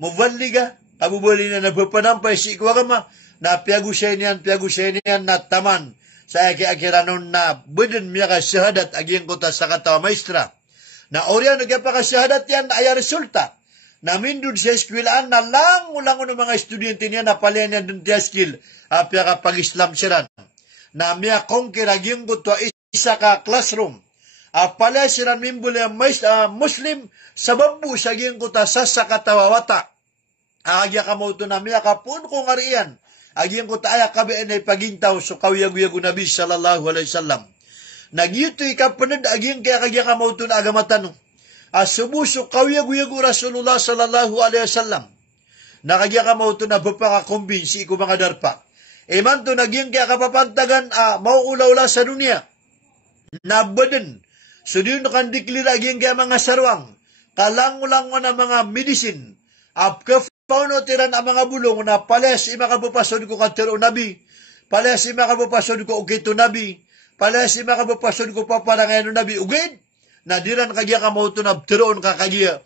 mubaliga, kabubali niya na papanampay si ikwagama, na piagusay niyan na taman, sa aki-akiranon na budin miya ka syahadat, agyan ko ta sa katawa maestra. Na oryan, nagpakasyahadat yan, ay resulta. Namin doon sa eskwilaan na lango-lango ng mga estudyante niya na pala niya doon sa eskil apya ka pag-Islam siran. Na miya kong kiragyong ko to isa ka classroom. Pala siran mimbuli ang Muslim sa bambu sa gyong ko ta sa katawawata. Agya ka mo to na miya ka pun kong ariyan. Agyong ko ta aya kabian ay pagintaw so kawiyag-wiyag Nabi sallallahu alaihi wasallam. Nagyutoy ka panad agyong kaya kagya ka mo to na agamatan. Asubuso kawiyag-wiyag Rasulullah sallallahu alaihi wasallam. Nakagya ka mo ito na bapakakumbinsi ko mga darpa. Iman to naging kaya kapapantagan mauulaw-ula sa dunia. Nabadan. So diyon nakandiklira aging kaya mga sarwang. Kalang-ulang mo na mga medicine. Kapauno tiran ang mga bulong na pales imakabupasod ko katiro nabi. Pales imakabupasod ko ukito nabi. Pales imakabupasod ko paparangayano nabi. Ugid. Na diran kagya ka mo ito na tiroon ka kagya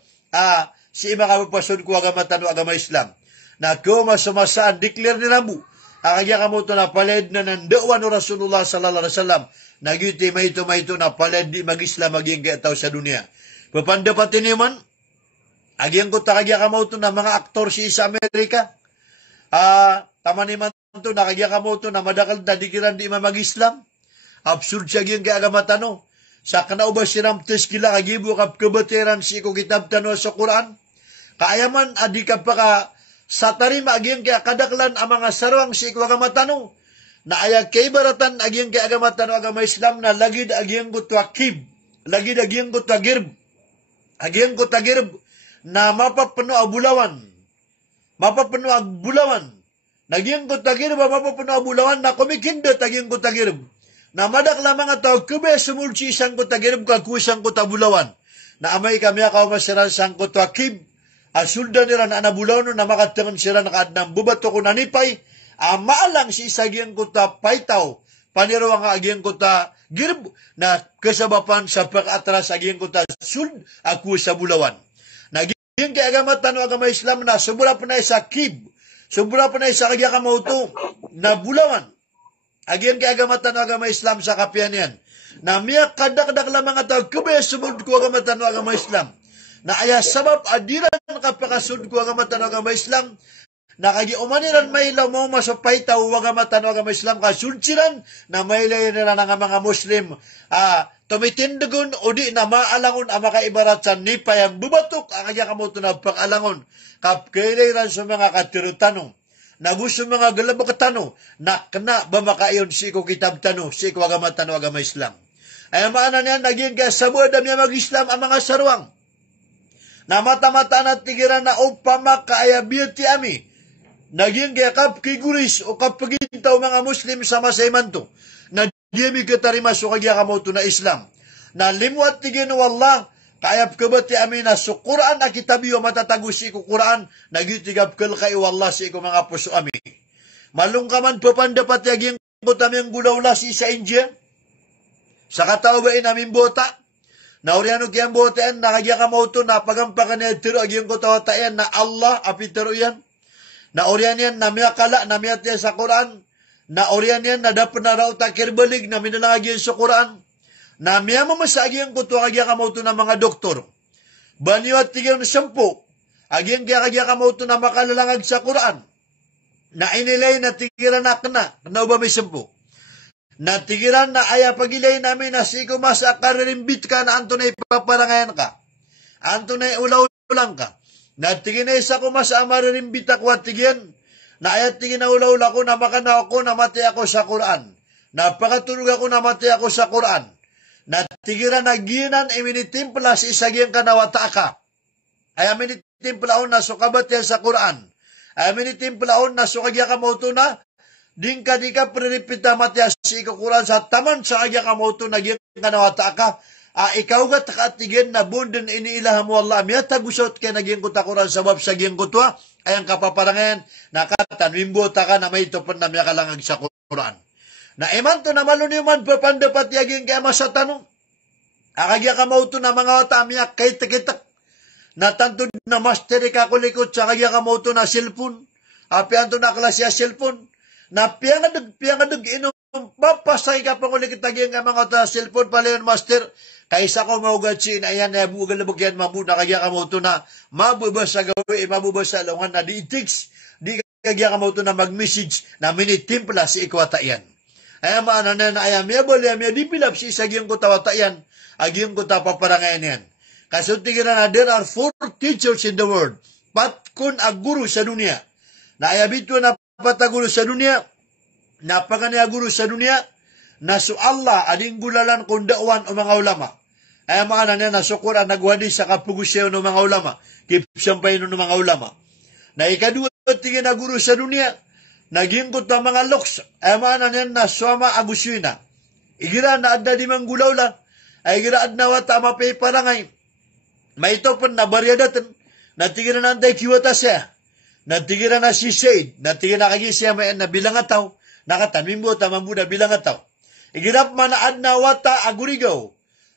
si ima kapapasod ko agamatan o agama Islam. Na kung masumasaan, declare nila mo, kagya ka mo ito na paled na nandawan o Rasulullah sallallahu alaihi wasallam. Nagyuti maito na paled di mag-Islam maging kaya sa dunia. Papandapatin naman, agyang ko kagya ka mo ito na mga aktor si sa Amerika. Tama naman ito na kagya ka mo ito na madakal na dikiran di mag-Islam. Absurd siya agyang kaya agamatan o. Sa kanauba siram teskila kagibo kap kabatiran si ko kitab tanwa sa Quran. Kaayaman adi ka pa ka sa tarima aging kay kadaklan ang mga sarwang si ikwagamatan na ayag kay baratan aging kay agamatan agama Islam na lagid aging gutwa kib, lagid aging gutwa girb, aging gutwa girb na mapapuno ang bulawan, mapapuno ang bulawan, naging gutwa girb, mapapuno ang bulawan na kumikindot aging gutwa girb, na madakla mga tao kube sumulsi isang gutwa girb kakusang gutwa bulawan, na amay kami akaw masiran sang gutwa kib, asulda nila na anabulawan na makatangan sila nakaadnang bubato ko nanipay, maalang si isagyang kuta paitaw, paniro ang agyang kuta girb, na kasabapan sa pag-atras agyang kuta sud, ako sa bulawan. Naging kay agamatan o agama Islam na subura pa na sa kib, subura pa na sa kagya kamauto, na bulawan. Agyang kay agamatan o agama Islam sa kapian yan, na miyak kadak-dak lamang at kubay sumud ko agamatan o agama Islam, na aya sabab adiran kapakasud ko agamatan o agama Islam, nakagi umaniran may ilaw mo masapay tao wagamatan wagama Islam kasulsiran na may ilaw nila ng mga Muslim tumitindagon o di na maalangon ang makaibarat sa nipay ang bubatok ang kanya kamuto na pag-alangon kapkailan sa mga katirutanong na gusto mga galabok tanong na kena ba makaiyon si ko kitab tanong si ko wagamatan wagama Islam ay maana niya naging kasabuad niya mag-Islam ang mga sarwang na mata-mata na tigiran na upama kaaya beauty ami naging kaya kapkiguris o kappagintaw mga Muslim sa masaymanto na diyemi katarimas o kagya kamoto na Islam na limwat tigin wallah kayap kabati amin na so Quran na kitabiyo matatagusi ko Quran nagitigap kal kayo wallah si ko mga puso ami malungkaman papandapat yaging kutami ang gulawla si sa India sa katao ba namin bota na oriano kiyang botaan na kagya kamoto na pagampakan niya tiro aging kutawatayan na Allah apitero yan na orian yan na miyakala na miyat yan sa Quran, na orian yan na dapat na raw takirbalig na minalagyan sa Quran, na miyamamasagi ang kutuwa kagya kamauto ng mga doktor. Banyo at tigyan na 10, agyan kagya kamauto na makalalangag sa Quran, na inilay na tigiran na kana ba may 10? Na tigiran na aya pagilay namin na siko masa karirimbit ka na anto na ipaparangayan ka, anto na ulaw-ulang ka, na tingin na isa ko mas amaririmbita ko at tigyan, na ayat tingin na ulaw-ula ko na makana ako na mati ako sa Quran, na pakatulog ako na mati ako sa Quran, na tigiran na ginan iminitimpla si isagyang kanawata ka, ay aminitimpla on na sukabat yan sa Quran, ay aminitimpla on na sukagya ka mauto na, din ka di ka priripita mati si Quran sa taman sa kagya ka mauto na giyan kanawata ka, ikaw ga takatigin na bundan iniilahan mo Allah. Miyata gusot kaya naging kutakuran sabab sa giyang kutwa. Ay ang kapaparangayan, nakatanwimbuta ka na may tupan na miya kalangag sa Quran. Na iman to na maluniman papandapat yaging kaya masatanong. Akagya ka mauto na mga wata miya kay takitak. Na tanto na masteri ka kulikot sa kagya ka mauto na cellphone. Apian to na klasya cellphone. Na piyangadag inom. Mapasay ka pangulikit taging nga mga wata cellphone pala yun master. Kaysa ko maugad si inayan na bugal na bugyan mamuna kagya ka mo ito na mabubas sa gawi, mabubas sa laungan na di-text, di kagya ka mo ito na mag-message na minitimpla si ikwata yan. Ay maana na ayam ya di pilap si isagyong ko tawata yan, agyong ko tapaparangayan yan. Kasuntingin na there are 4 teachers in the world, patkun aguru sa dunia, na ayabito na pataguro sa dunia, napakanya guru sa dunia, na su Allah ading gulalan kung dawan o mga ulama. Ay mga nanay na sukuran nagwadi sa kapugusyaw ng mga ulama. Kipsampay ng mga ulama. Na ikadua tingin na guru sa dunia. Nagingkot ng mga loks. Ay mga nanay na suama agusyoy Igira na adda di mang gulaw lang. Ay igira adna wata mapay parangay. May ito po na baryadatan. Natigin na nantay kiwata siya. Natigin na si Said. Natigin na kagi siya may na bilang ataw. Nakatanmimbo tamang buda bilang ataw. Igirap man na adna wata agurigaw.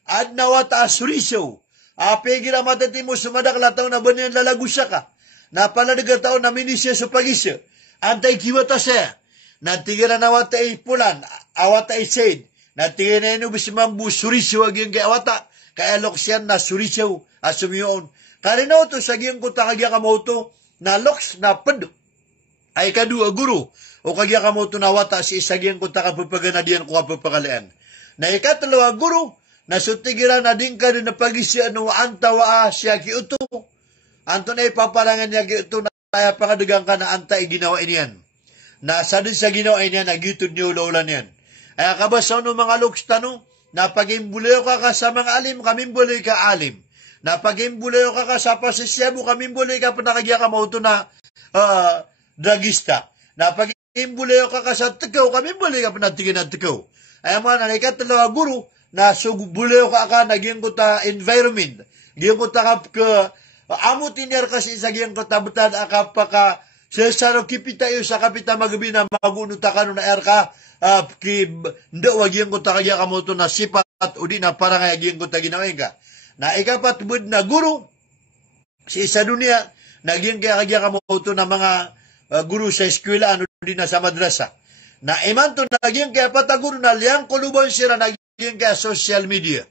Adna wata asuriso. Ape gira matatimo sumadak lataw na banyan lalagusya ka. Napaladaga tao na minisya sa pagisya. Antay kiwata siya. Natigira na wata pulan. Awata Said. Natigira na ino bisimambu suriso aging kay awata. Kaya loksyan na suriso asumiyon. Karinaw to sa giyang kuta kagya kamoto na loks na pad. Ay kadua guru. O kagya kamoto na wata si isagyang kuta kapapaganadian ko kapapakalian. Na ikatalawa guru. Nasutigira na din ka rin na pagisya no antawa siya kiuto. Anto na ipaparangan niya kiuto na ay pakadagang ka na antay ginawa iniyan. Na sa din sa ginawa iniyan, nagitod niyo laulan yan. Ay kabasaw no mga luks tanong, na pag-imbulayo ka sa mga alim, kamimbulay ka alim. Na pag-imbulayo ka sa pasisyabu, kamimbulay ka panakagya ka mauto na dragista. Na pag-imbulayo ka sa tekaw, kamimbulay ka panatigin na tekaw. Ay mga nanikat talaga guru, na sugbulayo ka naging ko ta environment. Giyang ko ta ka, amo tinyar kasi sa giyang ko ta butad akapaka, sa kipita iyo sa kapita magabi na magunuta ka no na erka, hindi wagyan ko ta kaya kamoto na sipat o di na parang agyan ko ta ginawin ka. Na ikapat bud na guru, si isa dunia, nagyang kaya kamoto na mga guru sa eskwela, ano di na sa madrasa. Na iman to nagyang kaya pataguro na liyang kuluban sila nagyang kaya social media.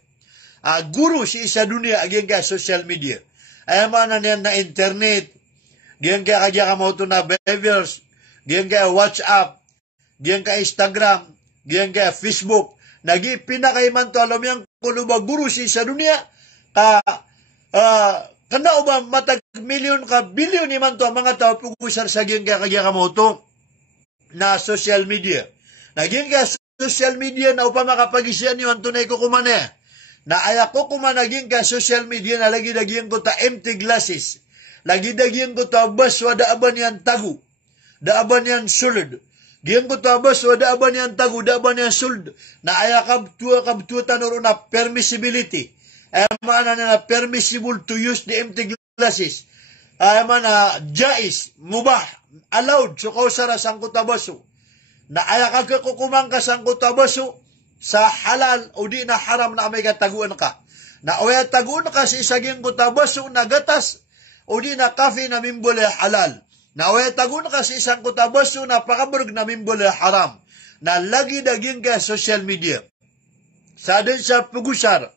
Guru si isa dunia agyan kaya social media. Ay man na niyan na internet, gyang kaya kamoto na behaviors, gyang kaya WhatsApp, gyang kaya Instagram, gyang kaya Facebook, nagi pinakaiman to alam yang kuluba guru si sa dunia, kanda ba matag milyon ka bilyon iman to ang mga tao pugusar sa gyang kaya kamoto na social media. Naging kaya social media na upang makapag-isiyan niyo ang tunay ko kumana. Na ayak ko kumanaging kaya social media na lagi-lagyan ko ta empty glasses. Lagi-lagyan ko ta bas wada aban yan tagu. Daaban yan sulod. Diyan ko tabas wada aban yan tagu, daaban yan sulod. Na ayak kabtua tanuro na permissibility. Ay maana na permissible to use the empty glasses. Ay mana jais, mubah, allowed. So kausara sang kutabaso. Na ayak kukumang ka sang kutabaso sa halal o di na haram na may kataguan ka. Na o taguan ka sa isaging kutabaso na gatas o di na kafe na mimbole halal. Na o taguan ka sa isang kutabaso na pakaburg na mimbole haram. Na lagi daging ka social media. Sa din sa pugusar,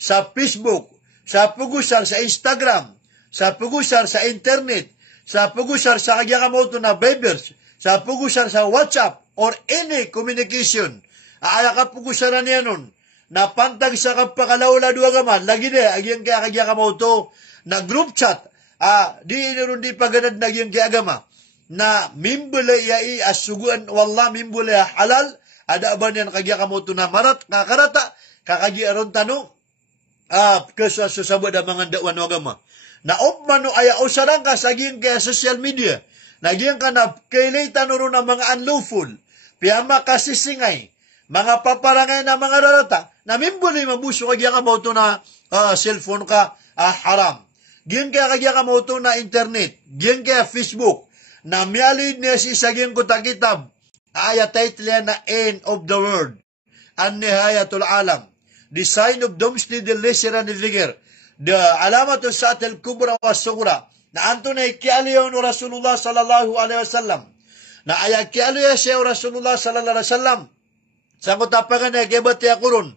sa Facebook, sa pugusar sa Instagram, sa pugusar sa internet, sa pugusar sa kagyakamauto na Vibers, sa pugusar sa WhatsApp, or any communication, aaya ka pugusaran niya nun, na pantag sa kapakalaula duwa gaman, lagi na, agyang kaya kamauto, na group chat, di iniron di paganad na agyang kaya agama, na mimbula yai asuguan, wallah mimbula halal, ada aban yan kagya kamauto na marat, kakarata, kakagya aron tanong, kasasabad ang mga dawan ng agama. Na opmano aya usarang ka sa aging kaya social media, nagyang ka na kailitan nuro ng mga unlawful, piyama kasisingay, mga paparangay na mga rarata, na mimbuli mabuso kagya ka mo ito na cellphone ka, haram. Giyan kaya ka mo ito na internet, giyan kaya Facebook, na miyalid niya si saging kutakitab, title yan na End of the World, An-Nihayatul Alam, the sign of doomsday, the lesser and the figure, the alamat sa atel kubra wa sugura, na anto na ikialiyaw no Rasulullah sallallahu alaihi wasallam, na ayak kialiyaw siya Rasulullah sallallahu alaihi wasallam, sa kutapagan niya kebati akurun,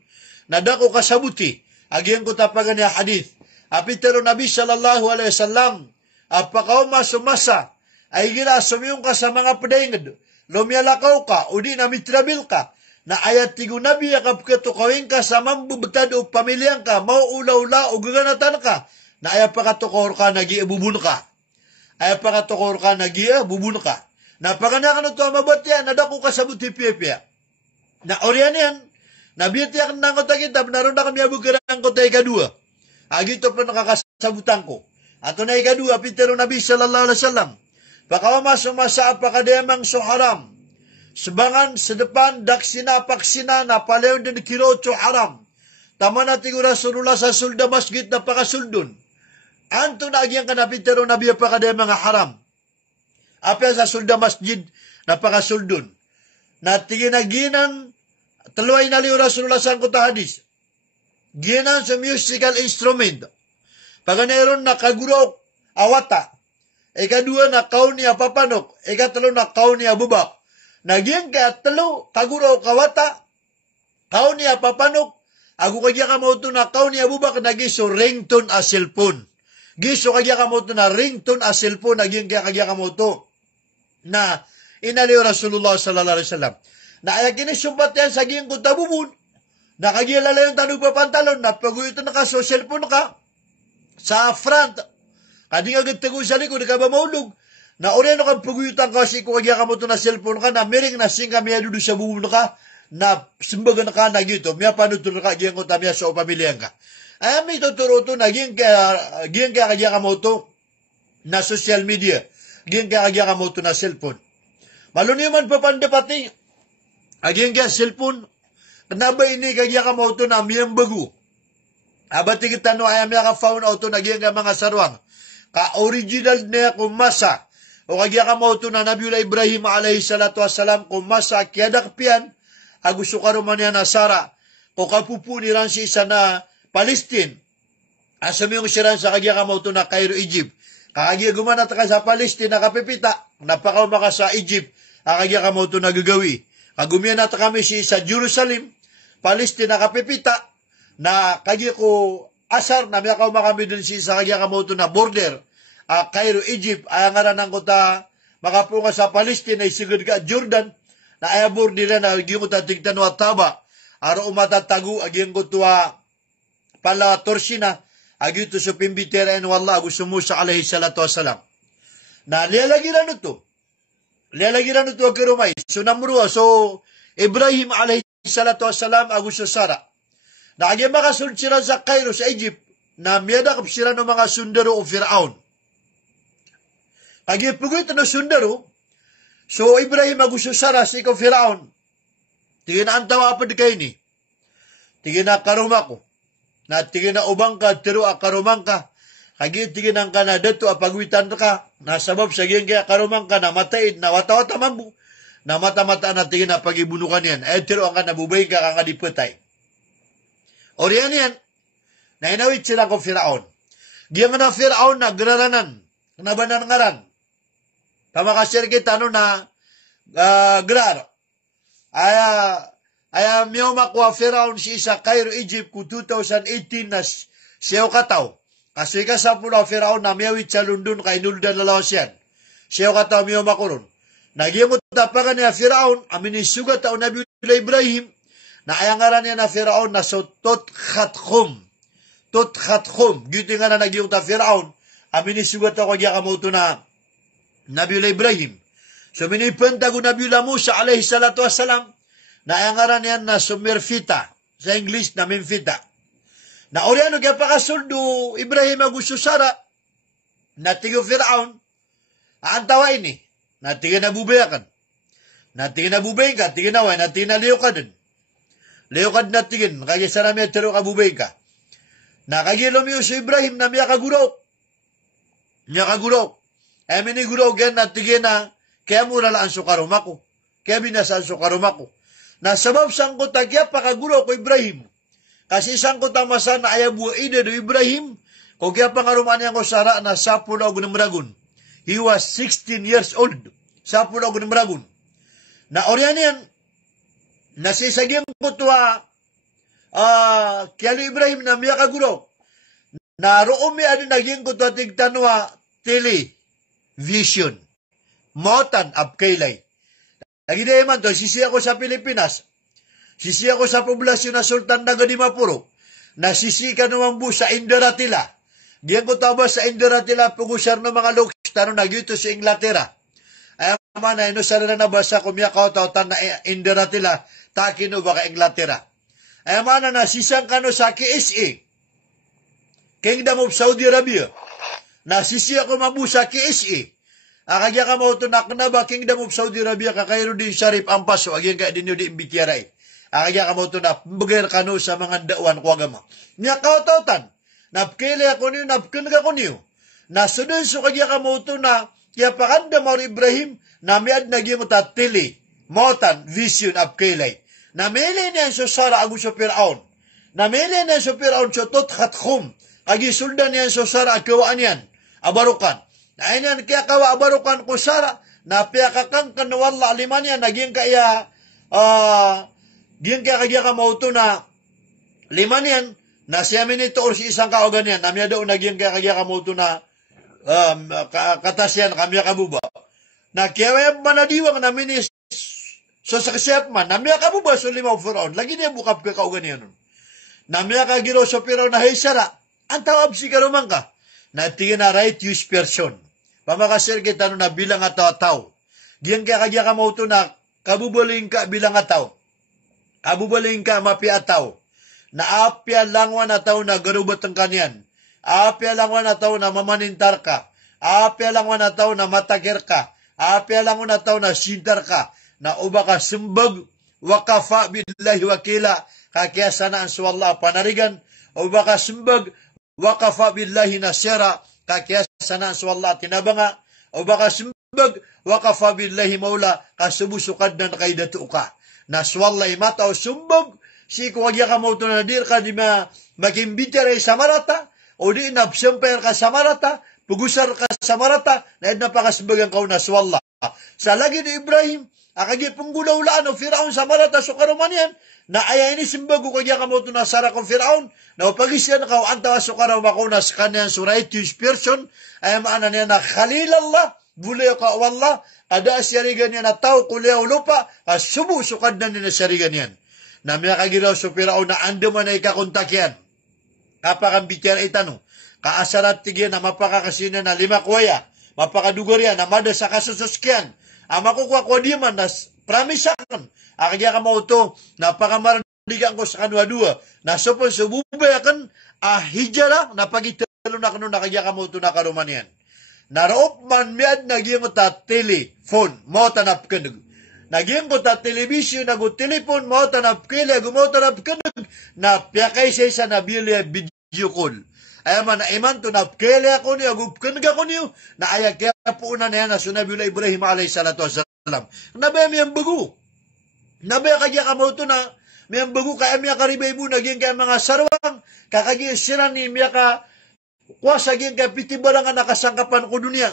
na dako kasabuti, agiyan kutapagan niya hadith, apitero Nabi sallallahu alaihi wasallam, apakaw masumasa, ay gila sumiyong ka sa mga padayngad, lumyalakaw ka, o di na mitrabil ka, na ayat tigo Nabi yakap katukawin ka sa mambubutad o pamilyang ka, mauulaw-ula o gaganatan ka, na ayat pakatukor ka, nag-iabubun ka. Ayat pakatukor ka, nag-iabubun ka. Na paganakan ito ang mabatya, nadako ka sa buti-piya-piya. Na orian yan, nabiyatiyak ng kotakitab, naroon na kami abukarang kota ikadua. Agito pa nakakasabutan ko. Ato na ikadua, pitero Nabi sallallahu alaihi wasallam. Pakawama-sumasa pakademang suharam. Sebangan sedepan dak sinapaksina na paleon din kirocho haram. Tama na tigo Rasulullah sa sulda masjid na pakasuldun. Anto na agyang kanapitero Nabi pakademang haram. Apya sa sulda masjid na pakasuldun. Na tiginaginan taluay na liyo Rasulullah sa kota hadis. Ginan sa musical instrument. Paganeron na kagurok awata. Ikadua na kaun niya papanok. Ikatalo na kaun niya bubak. Nagyan ka talo kaguraw kawata. Kaun niya papanok. Agu kagya ka mo ito na kaun niya bubak. Nagiso ringtone a cellphone. Giso kagya ka mo ito na ringtone a cellphone. Nagyan kagya ka mo ito na inaliw Rasulullah sallallahu alaihi wasallam. Na ayakin sumbat yan sa giyang kutabubun. Nakagilala yung tanong pa pantalon. Napagoy ito naka so cellphone ka. Sa front. Kadi nga gagtago sa likod. Ka ba maulog. Na ori ano kang paguyutan kasi kung kagya ka mo to na cellphone ka na miring na sing kami adudu sa bubun ka na simbaga na ka na gito. Miya panutur ka gyan ko tamya sa pamilyan ka. Ay may tuturo to na gyan ka kagya ka mo to na social media. Gyan ka kagya ka mo to na cellphone. Maluni man papanda pati. Agyan ka cellphone. Kenapa ini kagya ka mo to na miyang bagu. Abati kita no ayam ya ka found out to nagyan ka mga sarwang. Ka original niya kumasa. O kagya ka mo to na Nabiullah Ibrahim alayhi salatu wassalam kumasa kiadak pian. Agusto ka ruman niya na Sara. O kapupuniran si isa na Palestine. Asam yung siran sa kagya ka mo to na Cairo, Egypt. Kakagya gumanat ka sa Palestine na kapipita. Napakauma ka sa Egypt. Kakagya ka mo to na gagawi. Kagumian nata kami si sa Jerusalem. Palestine na kapipita. Na kagya ko asar na miya kauma kami dun si sa kagya kamoto na border Cairo, Egypt ay ngaran ng kuta makapunga sa Palestine ay sigod ka Jordan na ay border na agi ko tatigtan wa taba aro umatatagu agi ko tuwa pala torsina agi to sa pimbitera en wallah gusto mo sa alayhi salatu wassalam na lialagiran ito kirumay so namruwa so Ibrahim alayhi salatu wassalam agusto Sara na agya makasunod sila sa Cairo, sa Egypt, na miyadakap sila ng mga sundaro o Firaun. Agya pugoy ito ng sundaro, so Ibrahim agusto Sara sa ikaw Firaun. Tingin na antawa pa di kayo ni. Tingin na karuma ko. Na tingin na ubang ka, tiro a karumang ka. Agya tingin ang ka na dato a pagwitan ka. Na sabab sa giyang kaya karumang ka na mataid, na wata-wata mambu. Na mata-mata na tingin na pagibunukan yan. Eh tiro ang ka nabubay ka kang adipatay. Oriyan yan, na inawit sila ko Firaun. Diyan na Firaun na graranan, nabanan ngaran. Pamakasir kita no na grar. Aya miyaw makuha Firaun si isa Cairo, Egypt ku 2018 na siyaw kataw. Kasi ka sa puna Firaun na miyawit sa London kay nuldan lalawas yan. Siyaw kataw miyaw makuron. Nagyamot tapakan niya Firaun, amin isugat taon Nabiullah Ibrahim, na ayangaran niya na Firaun na so Tot-Khat-Khum. Tot-Khat-Khum. Gito nga na nagyong ta Firaun. Amin isugat ako niya kamuto na Nabiullah Ibrahim. So minipenta ko Nabiullah Musa alayhi salatu wassalam. Na ayangaran niya na Sumerfita. Sa English na Memfita. Na oriano kaya pakasuldo Ibrahim agusto Sara. Na tigo Firaun. Aantawa ini. Na tiga nabubayakan. Na tiga nabubayin ka. Tiga naway. Na tiga naliyo ka dun. Leokad na tingin, kaya sa namin tero kabubay ka. Nakagilo miyo si Ibrahim na miya kagurok. Ay minigurok yan na tingin na, kaya mura lang ang sukarumako. Kaya binasa ang sukarumako. Na sabab sang ko tagya pakagurok ko Ibrahim. Kasi sang ko tamasa na ayabuwa ide do Ibrahim, kung kaya pangarumaan niya ko Sara na sapo na og namragun. He was 16 years old. Sapo na og namragun. Na oryan yan, nasisagyan ko tuwa kaya Ibrahim na miya kaguro. Naroon mi ano naging ko tuwa tigtanwa television. Motan apkailay. Nagidayaman to, sisi ako sa Pilipinas. Sisi ako sa poblasyon na Sultan Nagadimapuro. Nasisi ka naman bu sa Indoratila. Diyan ko taba sa Indoratila pugusar ng mga loks tanong nagyuto sa Inglaterra. Ay mana ino sa na nabasa ko miya kautan na Indoratila takino baka Inglaterra. Ay mana na sisang kano sa KSA, Kingdom of Saudi Arabia. Nasisi ako mabu sa KSA. Akagya ka mo ito naknaba Kingdom of Saudi Arabia kakayro din Sharif Ampaso. Agyan ka din yun di imbitiyaray. Akagya ka mo ito na bagay kano sa mga dawan ko agama. Niya kautan. Napkili ako niyo, napkinaga ko niyo. Nasunod so kagya ka mo ito na kaya pakanda mo Ibrahim na miad nagyang mo tatili. Motan, vision, apkailay. Namili niya sa Sara agu sa Firaun. Namili niya sa Firaun sa Tot-Khat-Khum. Agi suldan niya sa Sara akawaan yan. Abarukan. Na yan kaya kawa abarukan ko Sara. Na piyakakang kanawala aliman yan. Naging kaya kagya ka mauto na liman yan. Na siya minito or si isang kaogan yan. Namya daw naging kagya ka mauto na katasyan kamya kabuba. Na kaya manadiwang na minis so sa kasiyap man, namiya ka mo ba so limaw Firaun? Lagi niya bukap ka kaugan niya nun. Namiya ka giro sa Firaun na hey Sara, ang tawab si karuman ka. Na tingin na right use person. pamakasir kita no na bilang ataw-ataw. Diyan kaya ka mo ito na kabubaling ka bilang ataw. Kabubaling ka mapiataw. Na apya langwan ataw na garubat ang kanyan. Apya langwan ataw na mamanintar ka. Apya langwan ataw na matakir ka. Apya langwan ataw na sintar ka. Na uba ka simbag wakafa billahi wakila kakiyasanaan sa Allah panarigan. Uba ka simbag wakafa billahi nasira kakiyasanaan sa Allah tinabanga. Uba ka simbag wakafa billahi maula kasubusukad na nakaidatu ka. Na swalla imata o sumbag si kuwagya ka mo ito na dir ka di magimbitir ay samarata o di napsimper ka samarata pugusar ka samarata na edna pakasbagang ka na swalla. Sa lagi ni Ibrahim akagi punggulaulaan o Firaun samarata so karumanian na ayay ni simbago kagya ka mo ito na sara kong Firaun na upagisyan ka o antawa so karamako na sa kanyan so righteous person ay maana niya na khalilallah bulay ka wallah ada asyarigan niya na tao kulyaw lupa subu sukad na niya asyarigan yan na miya kagiraw so Firaun na ando man ay kakontakyan kapakang bityara itano kaasarat tigyan na mapakakasina na 5 kwaya mapakadugar yan na mada sa kasususkyan ang makukuha ko di man na pramisakan akagya ka mo ito napakamaradigan ko sa kanwa-dua na supon sububayakan hijara na pagitalo na kano nakagya ka mo ito na karuman yan naroop man miyad nagyang ko ta telephone mo tanap kanag nagyang ko ta television nagu telepon mo tanap kila gumo tanap kanag na piyakay siya sa nabili video call ay man na iman to napkele ako niyo agupkan ako niyo na ayag kaya po na niya na sunabila Ibrahim alayhi salatu wasalam nabaya miyang bagu nabaya kaya ka mo to na miyang bagu kaya miya karibay mo naging kaya mga sarwang kakagi siran ni miya ka kuwasagin kaya pitibalang nga nakasangkapan ko dunia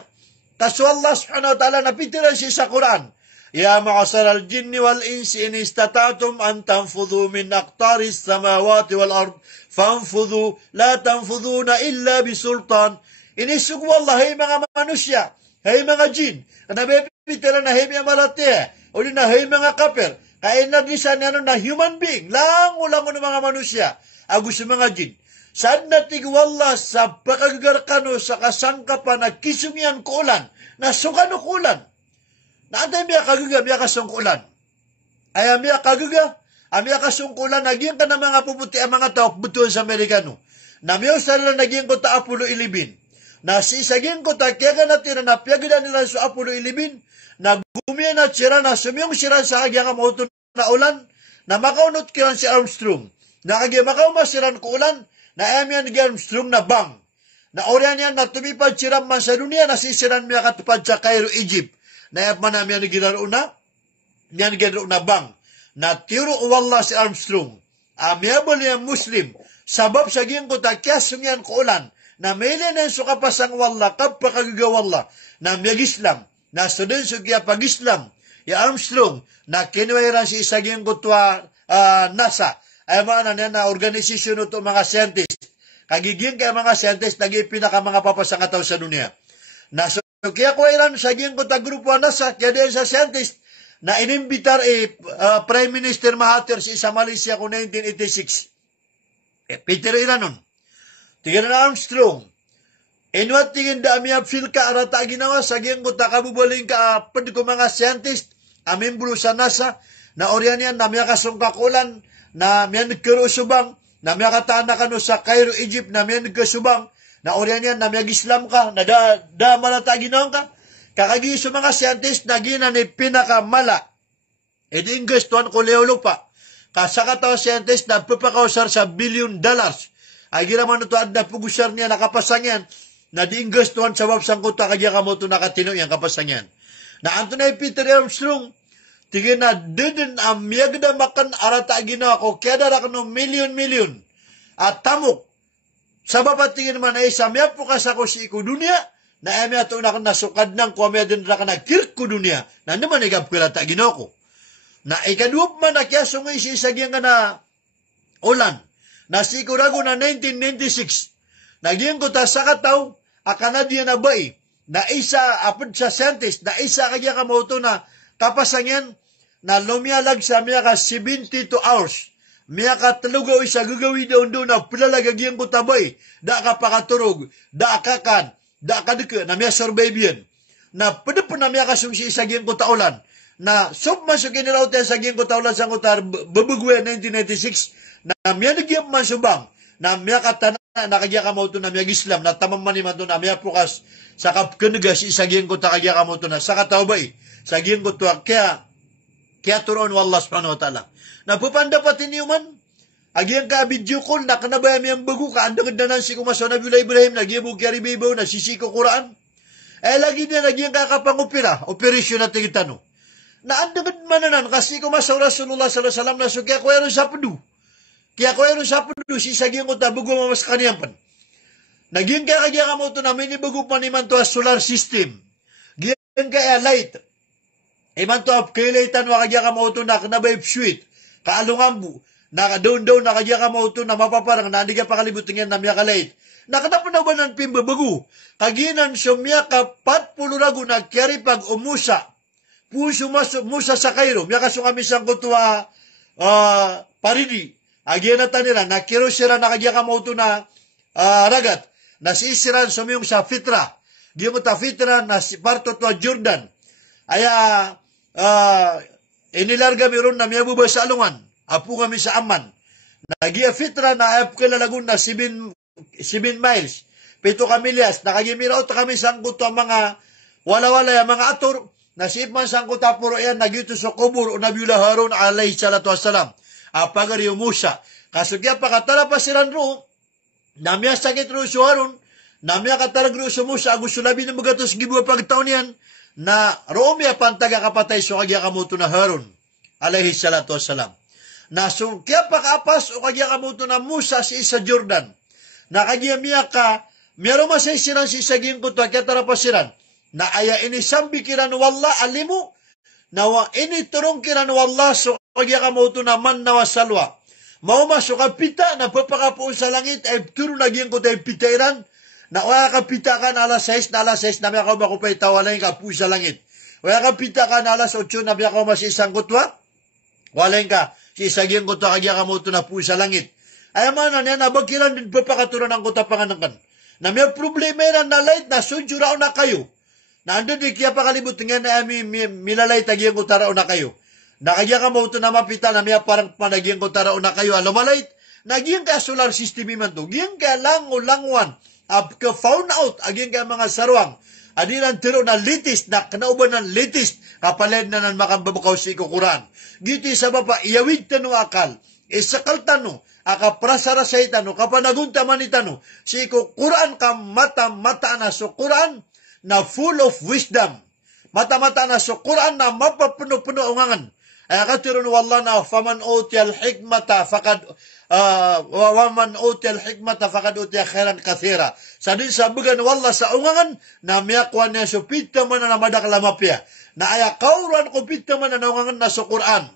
kaso Allah subhanahu wa ta'ala napitiran siya sa Quran ya ma'asar al-jinni wal-insi in istata'tum an tanfudhu min aqtaris samawati wal-ard fanfudhu la tanfudhuna illa bisultan inisug wallah hay mga manusya hay mga jin nabipitiran na hay mga malate o na hay mga kaper kaya nagisan na human being lang ng mga manusya agus mga jin saan natig wallah sa pakagarkano sa kasangkapan na kisumyan kuulan na sukano kuulan na antay miya kagaga miya kasungkulan ay miya kagaga miya kasungkulan naging ka na mga puputi ang mga tao butuan sa Amerikano na miya sa nila naging ko ta Apollo 11 na si isagin ko ta kaya natin na napiyagda nila sa Apollo 11 na gumiya na sira na sumiyong sira sa kagya ka mauto na ulan na makaunot kiran si Armstrong na kagya makaumasiran ko ulan na ayam yan ni Armstrong na bang na oriyan yan na tumipad siram man sa dunia na sisiran miya katupad sa Cairo, Egypt na ayam man namin yan ginaro na yan ginaro na bang na tiro wallah si Armstrong amiyabol niya Muslim sabab sa giyang ko takyasong yan ko ulan na mele na yung kapasang wallah kapakagaga wallah na miyag Islam na student so kaya pag-Islam ya Armstrong na kinuwairan si isaging ko NASA ay mga na organisasyon ito mga scientist kagiging kaya mga scientist naging pinaka mga papasang ataw sa dunia na so kaya kuwairan sa giyang ko grupo NASA kaya din sa scientist na inimbitar Prime Minister Mahathir sa Malaysia ko 1986 Peter Iranon tingin na Armstrong inuat tingin da amia feel ka arata ginawa sa giyang ko takabubaling ka pwede ko mga scientist amembro sa NASA na oryan yan na miya kasungkakulan na miya nagkarusubang na miya katana ka no sa Cairo, Egypt na miya nagkasubang na oryan yan na miya gislam ka na da malata ginawa ka kakagi sa mga scientist na gina ni pinakamala edi ingles tuan ko leo lupa kasakataw scientist na pupakausar sa $1 billion ay ginaman ito at napugusar niya nakapasang yan na di ingles tuan sa wabsang kuta kagya kamoto nakatino yan kapasang yan na Anthony Peter Armstrong tingin na didin amiyag na makan arata ginawa ko kaya dara ka no milyon at tamok sa bapatingin man ay samya po kasako si iku dunia na emi ato na nasukad ng kuwamya din na nagkirk ko dunia na naman igab kilata ginawa ko na ikaduop man na kaya sungay si isagyan nga na ulan na sigurago na 1996 naging ko ta sa kataw a Canadian na bay na isa apod sa scientist na isa kaya kamoto na kapasangyan na lumialag sa miya ka 72 hours miya ka talugaw isa gagawi doon na pilalagagyan ko tabay da ka pakaturog da kakan da kadeke na miya survive yan. Na pwede po na miya kasumsi isagin ko taulan. Na sub masukin nila tayo saging ko taulan sa kutar babagwe 1996 na miya nagyap man subang na miya katana nakagya ka mo ito na miya Islam na tamang maniman ito na miya pukas sa kapkanaga si isagin ko takagya ka mo ito na sa katawbay saging ko ito kaya turon wallah subhanahu wa ta'ala. Napupandapatin niyo man agyang ka video call na kanabaya miyang bago ka andang na si kumaso na Bula Ibrahim nagyabog kaya ribibaw na sisiko Quran lagi niya nagyang kakapangupira operasyon na tingitano na andang mananan kasi kumaso Rasulullah sallallahu alaihi wasallam na so kaya kuya rin sa padu kaya kuya rin sa padu si saging ko tabugo mamas kaniyampan naging kaya ka mo ito na minibago pa naman to solar system gyan kaya light iman to kailitan wakagya ka mo ito na kanabay sweet kaalungambu nakadaon-daon nakagya ka mo ito na mapaparang na hindi ka pakalibutin yan na miya kalait nakatapon na ba ng pimbabago kaginan sumya ka patpulurago na kiyari pag umusa puso musa sa Cairo miya kaso kami siyang kutuwa paridi agyan na tanira na kiro sira nakagya ka mo ito na ragat nasisiran sumiyong sa fitra giyo mo ta fitra na si parto to Jordan aya inilarga meron na miya buba sa alungan apo kami sa Amman nagiya fitra na ayap kalalagun na 7 miles 7 kamilyas nakagimiraot kami sa angkuto ang mga wala-wala yung mga ator nasip man sa angkuto puro yan nagito sa kubur o Nabiyullah Harun alayhi salatu wassalam apagari yung Musa kaso kaya pakatala pa silang ro namya sakit ro sa Harun namya katalag ro sa Musa agus sulabi ng magatos gibuwa pagtaon yan na Romea pantaga kapatay so kagya kamuto na Harun alayhi salatu wassalam na so kaya pakapas o kagya kamuto na Musa si isa Jordan na kagya miya ka meron masay siran si isa ginko to kaya tarapasiran na aya ini sambi kiran wallah alimu na wa ini turong kiran wallah so kagya kamuto na man na wasalwa mao masuk kapita na papakapuon sa langit ay turo na ginko tayo pitairan na wala kapita ka na alas 6 na miya ka makupay tawalay ka po sa langit. Wala kapita ka na alas 8 na miya ka masisang kutwa. Walay ka, si isaging kutwa kagya ka mo ito na po sa langit. Ay man na niya, nabagilan din papakaturan ng kutwa panganangkan. Na may problema na light na sunjurao na kayo. Na ando di kaya pakalibot nga na milalay tagyang kutarao na kayo. Na kagya ka mo ito na mapita na miya parang panagyang kutarao na kayo. Alumalait, nagyang ka solar system iman to. Gyang ka langwan. Ka found out aging ka mga sarwang adiran tiro na litis na kanauban ng litis kapaled na ng makambabukaw si Quran giti sa baba iyawid tano akal isakal tano aka prasara sa itano kapanagunta man itano si Quran ka mata na so Quran na full of wisdom mata na so Quran na mapapuno-puno ungangan ay katiro wallah na faman utiyal hikmata fakad waman utiyal hikmata fakad utiyal khairan kathira sa din sabugan wallah sa ungangan na miyakwan niya so pita man na madaklamapya na aya kauran ko pita man na ungangan na so Quran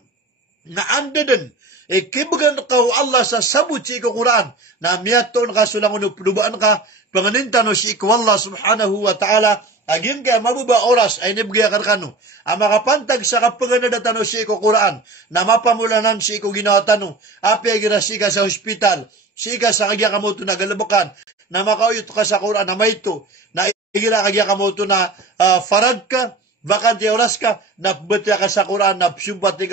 na andeden ikibugan ka Allah sa sabut si Quran na miyaton ka sulang unupudubaan ka panganintano si wallah subhanahu wa ta'ala aging kaya mabuba oras ay nibigay karkano ang makapantag sa kapaganadatan si Quran na mapamulanan si ginawa tano api agirasi ka sa hospital siga sa kagya kamoto na galabukan na makauyot ka sa Quran na may ito na igira kagya kamoto na farag ka bakante oras ka nakbatya ka sa Quran na psubati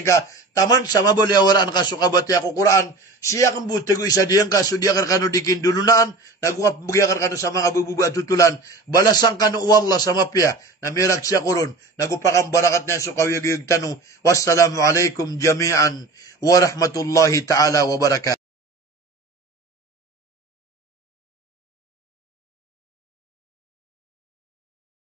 ka taman sa mabuli awaraan ka sukabati ako Quran siya kang buti ko isa diyang ka so diya karkano dikin dulunaan nagungap bugya karkano sa mga bububa at tutulan balasang kano wallah sa mapya na mirak siya kuron nagupakang barakat niya so kawiyag tanong wassalamu alaikum jami'an wa rahmatullahi ta'ala wa barakatuh.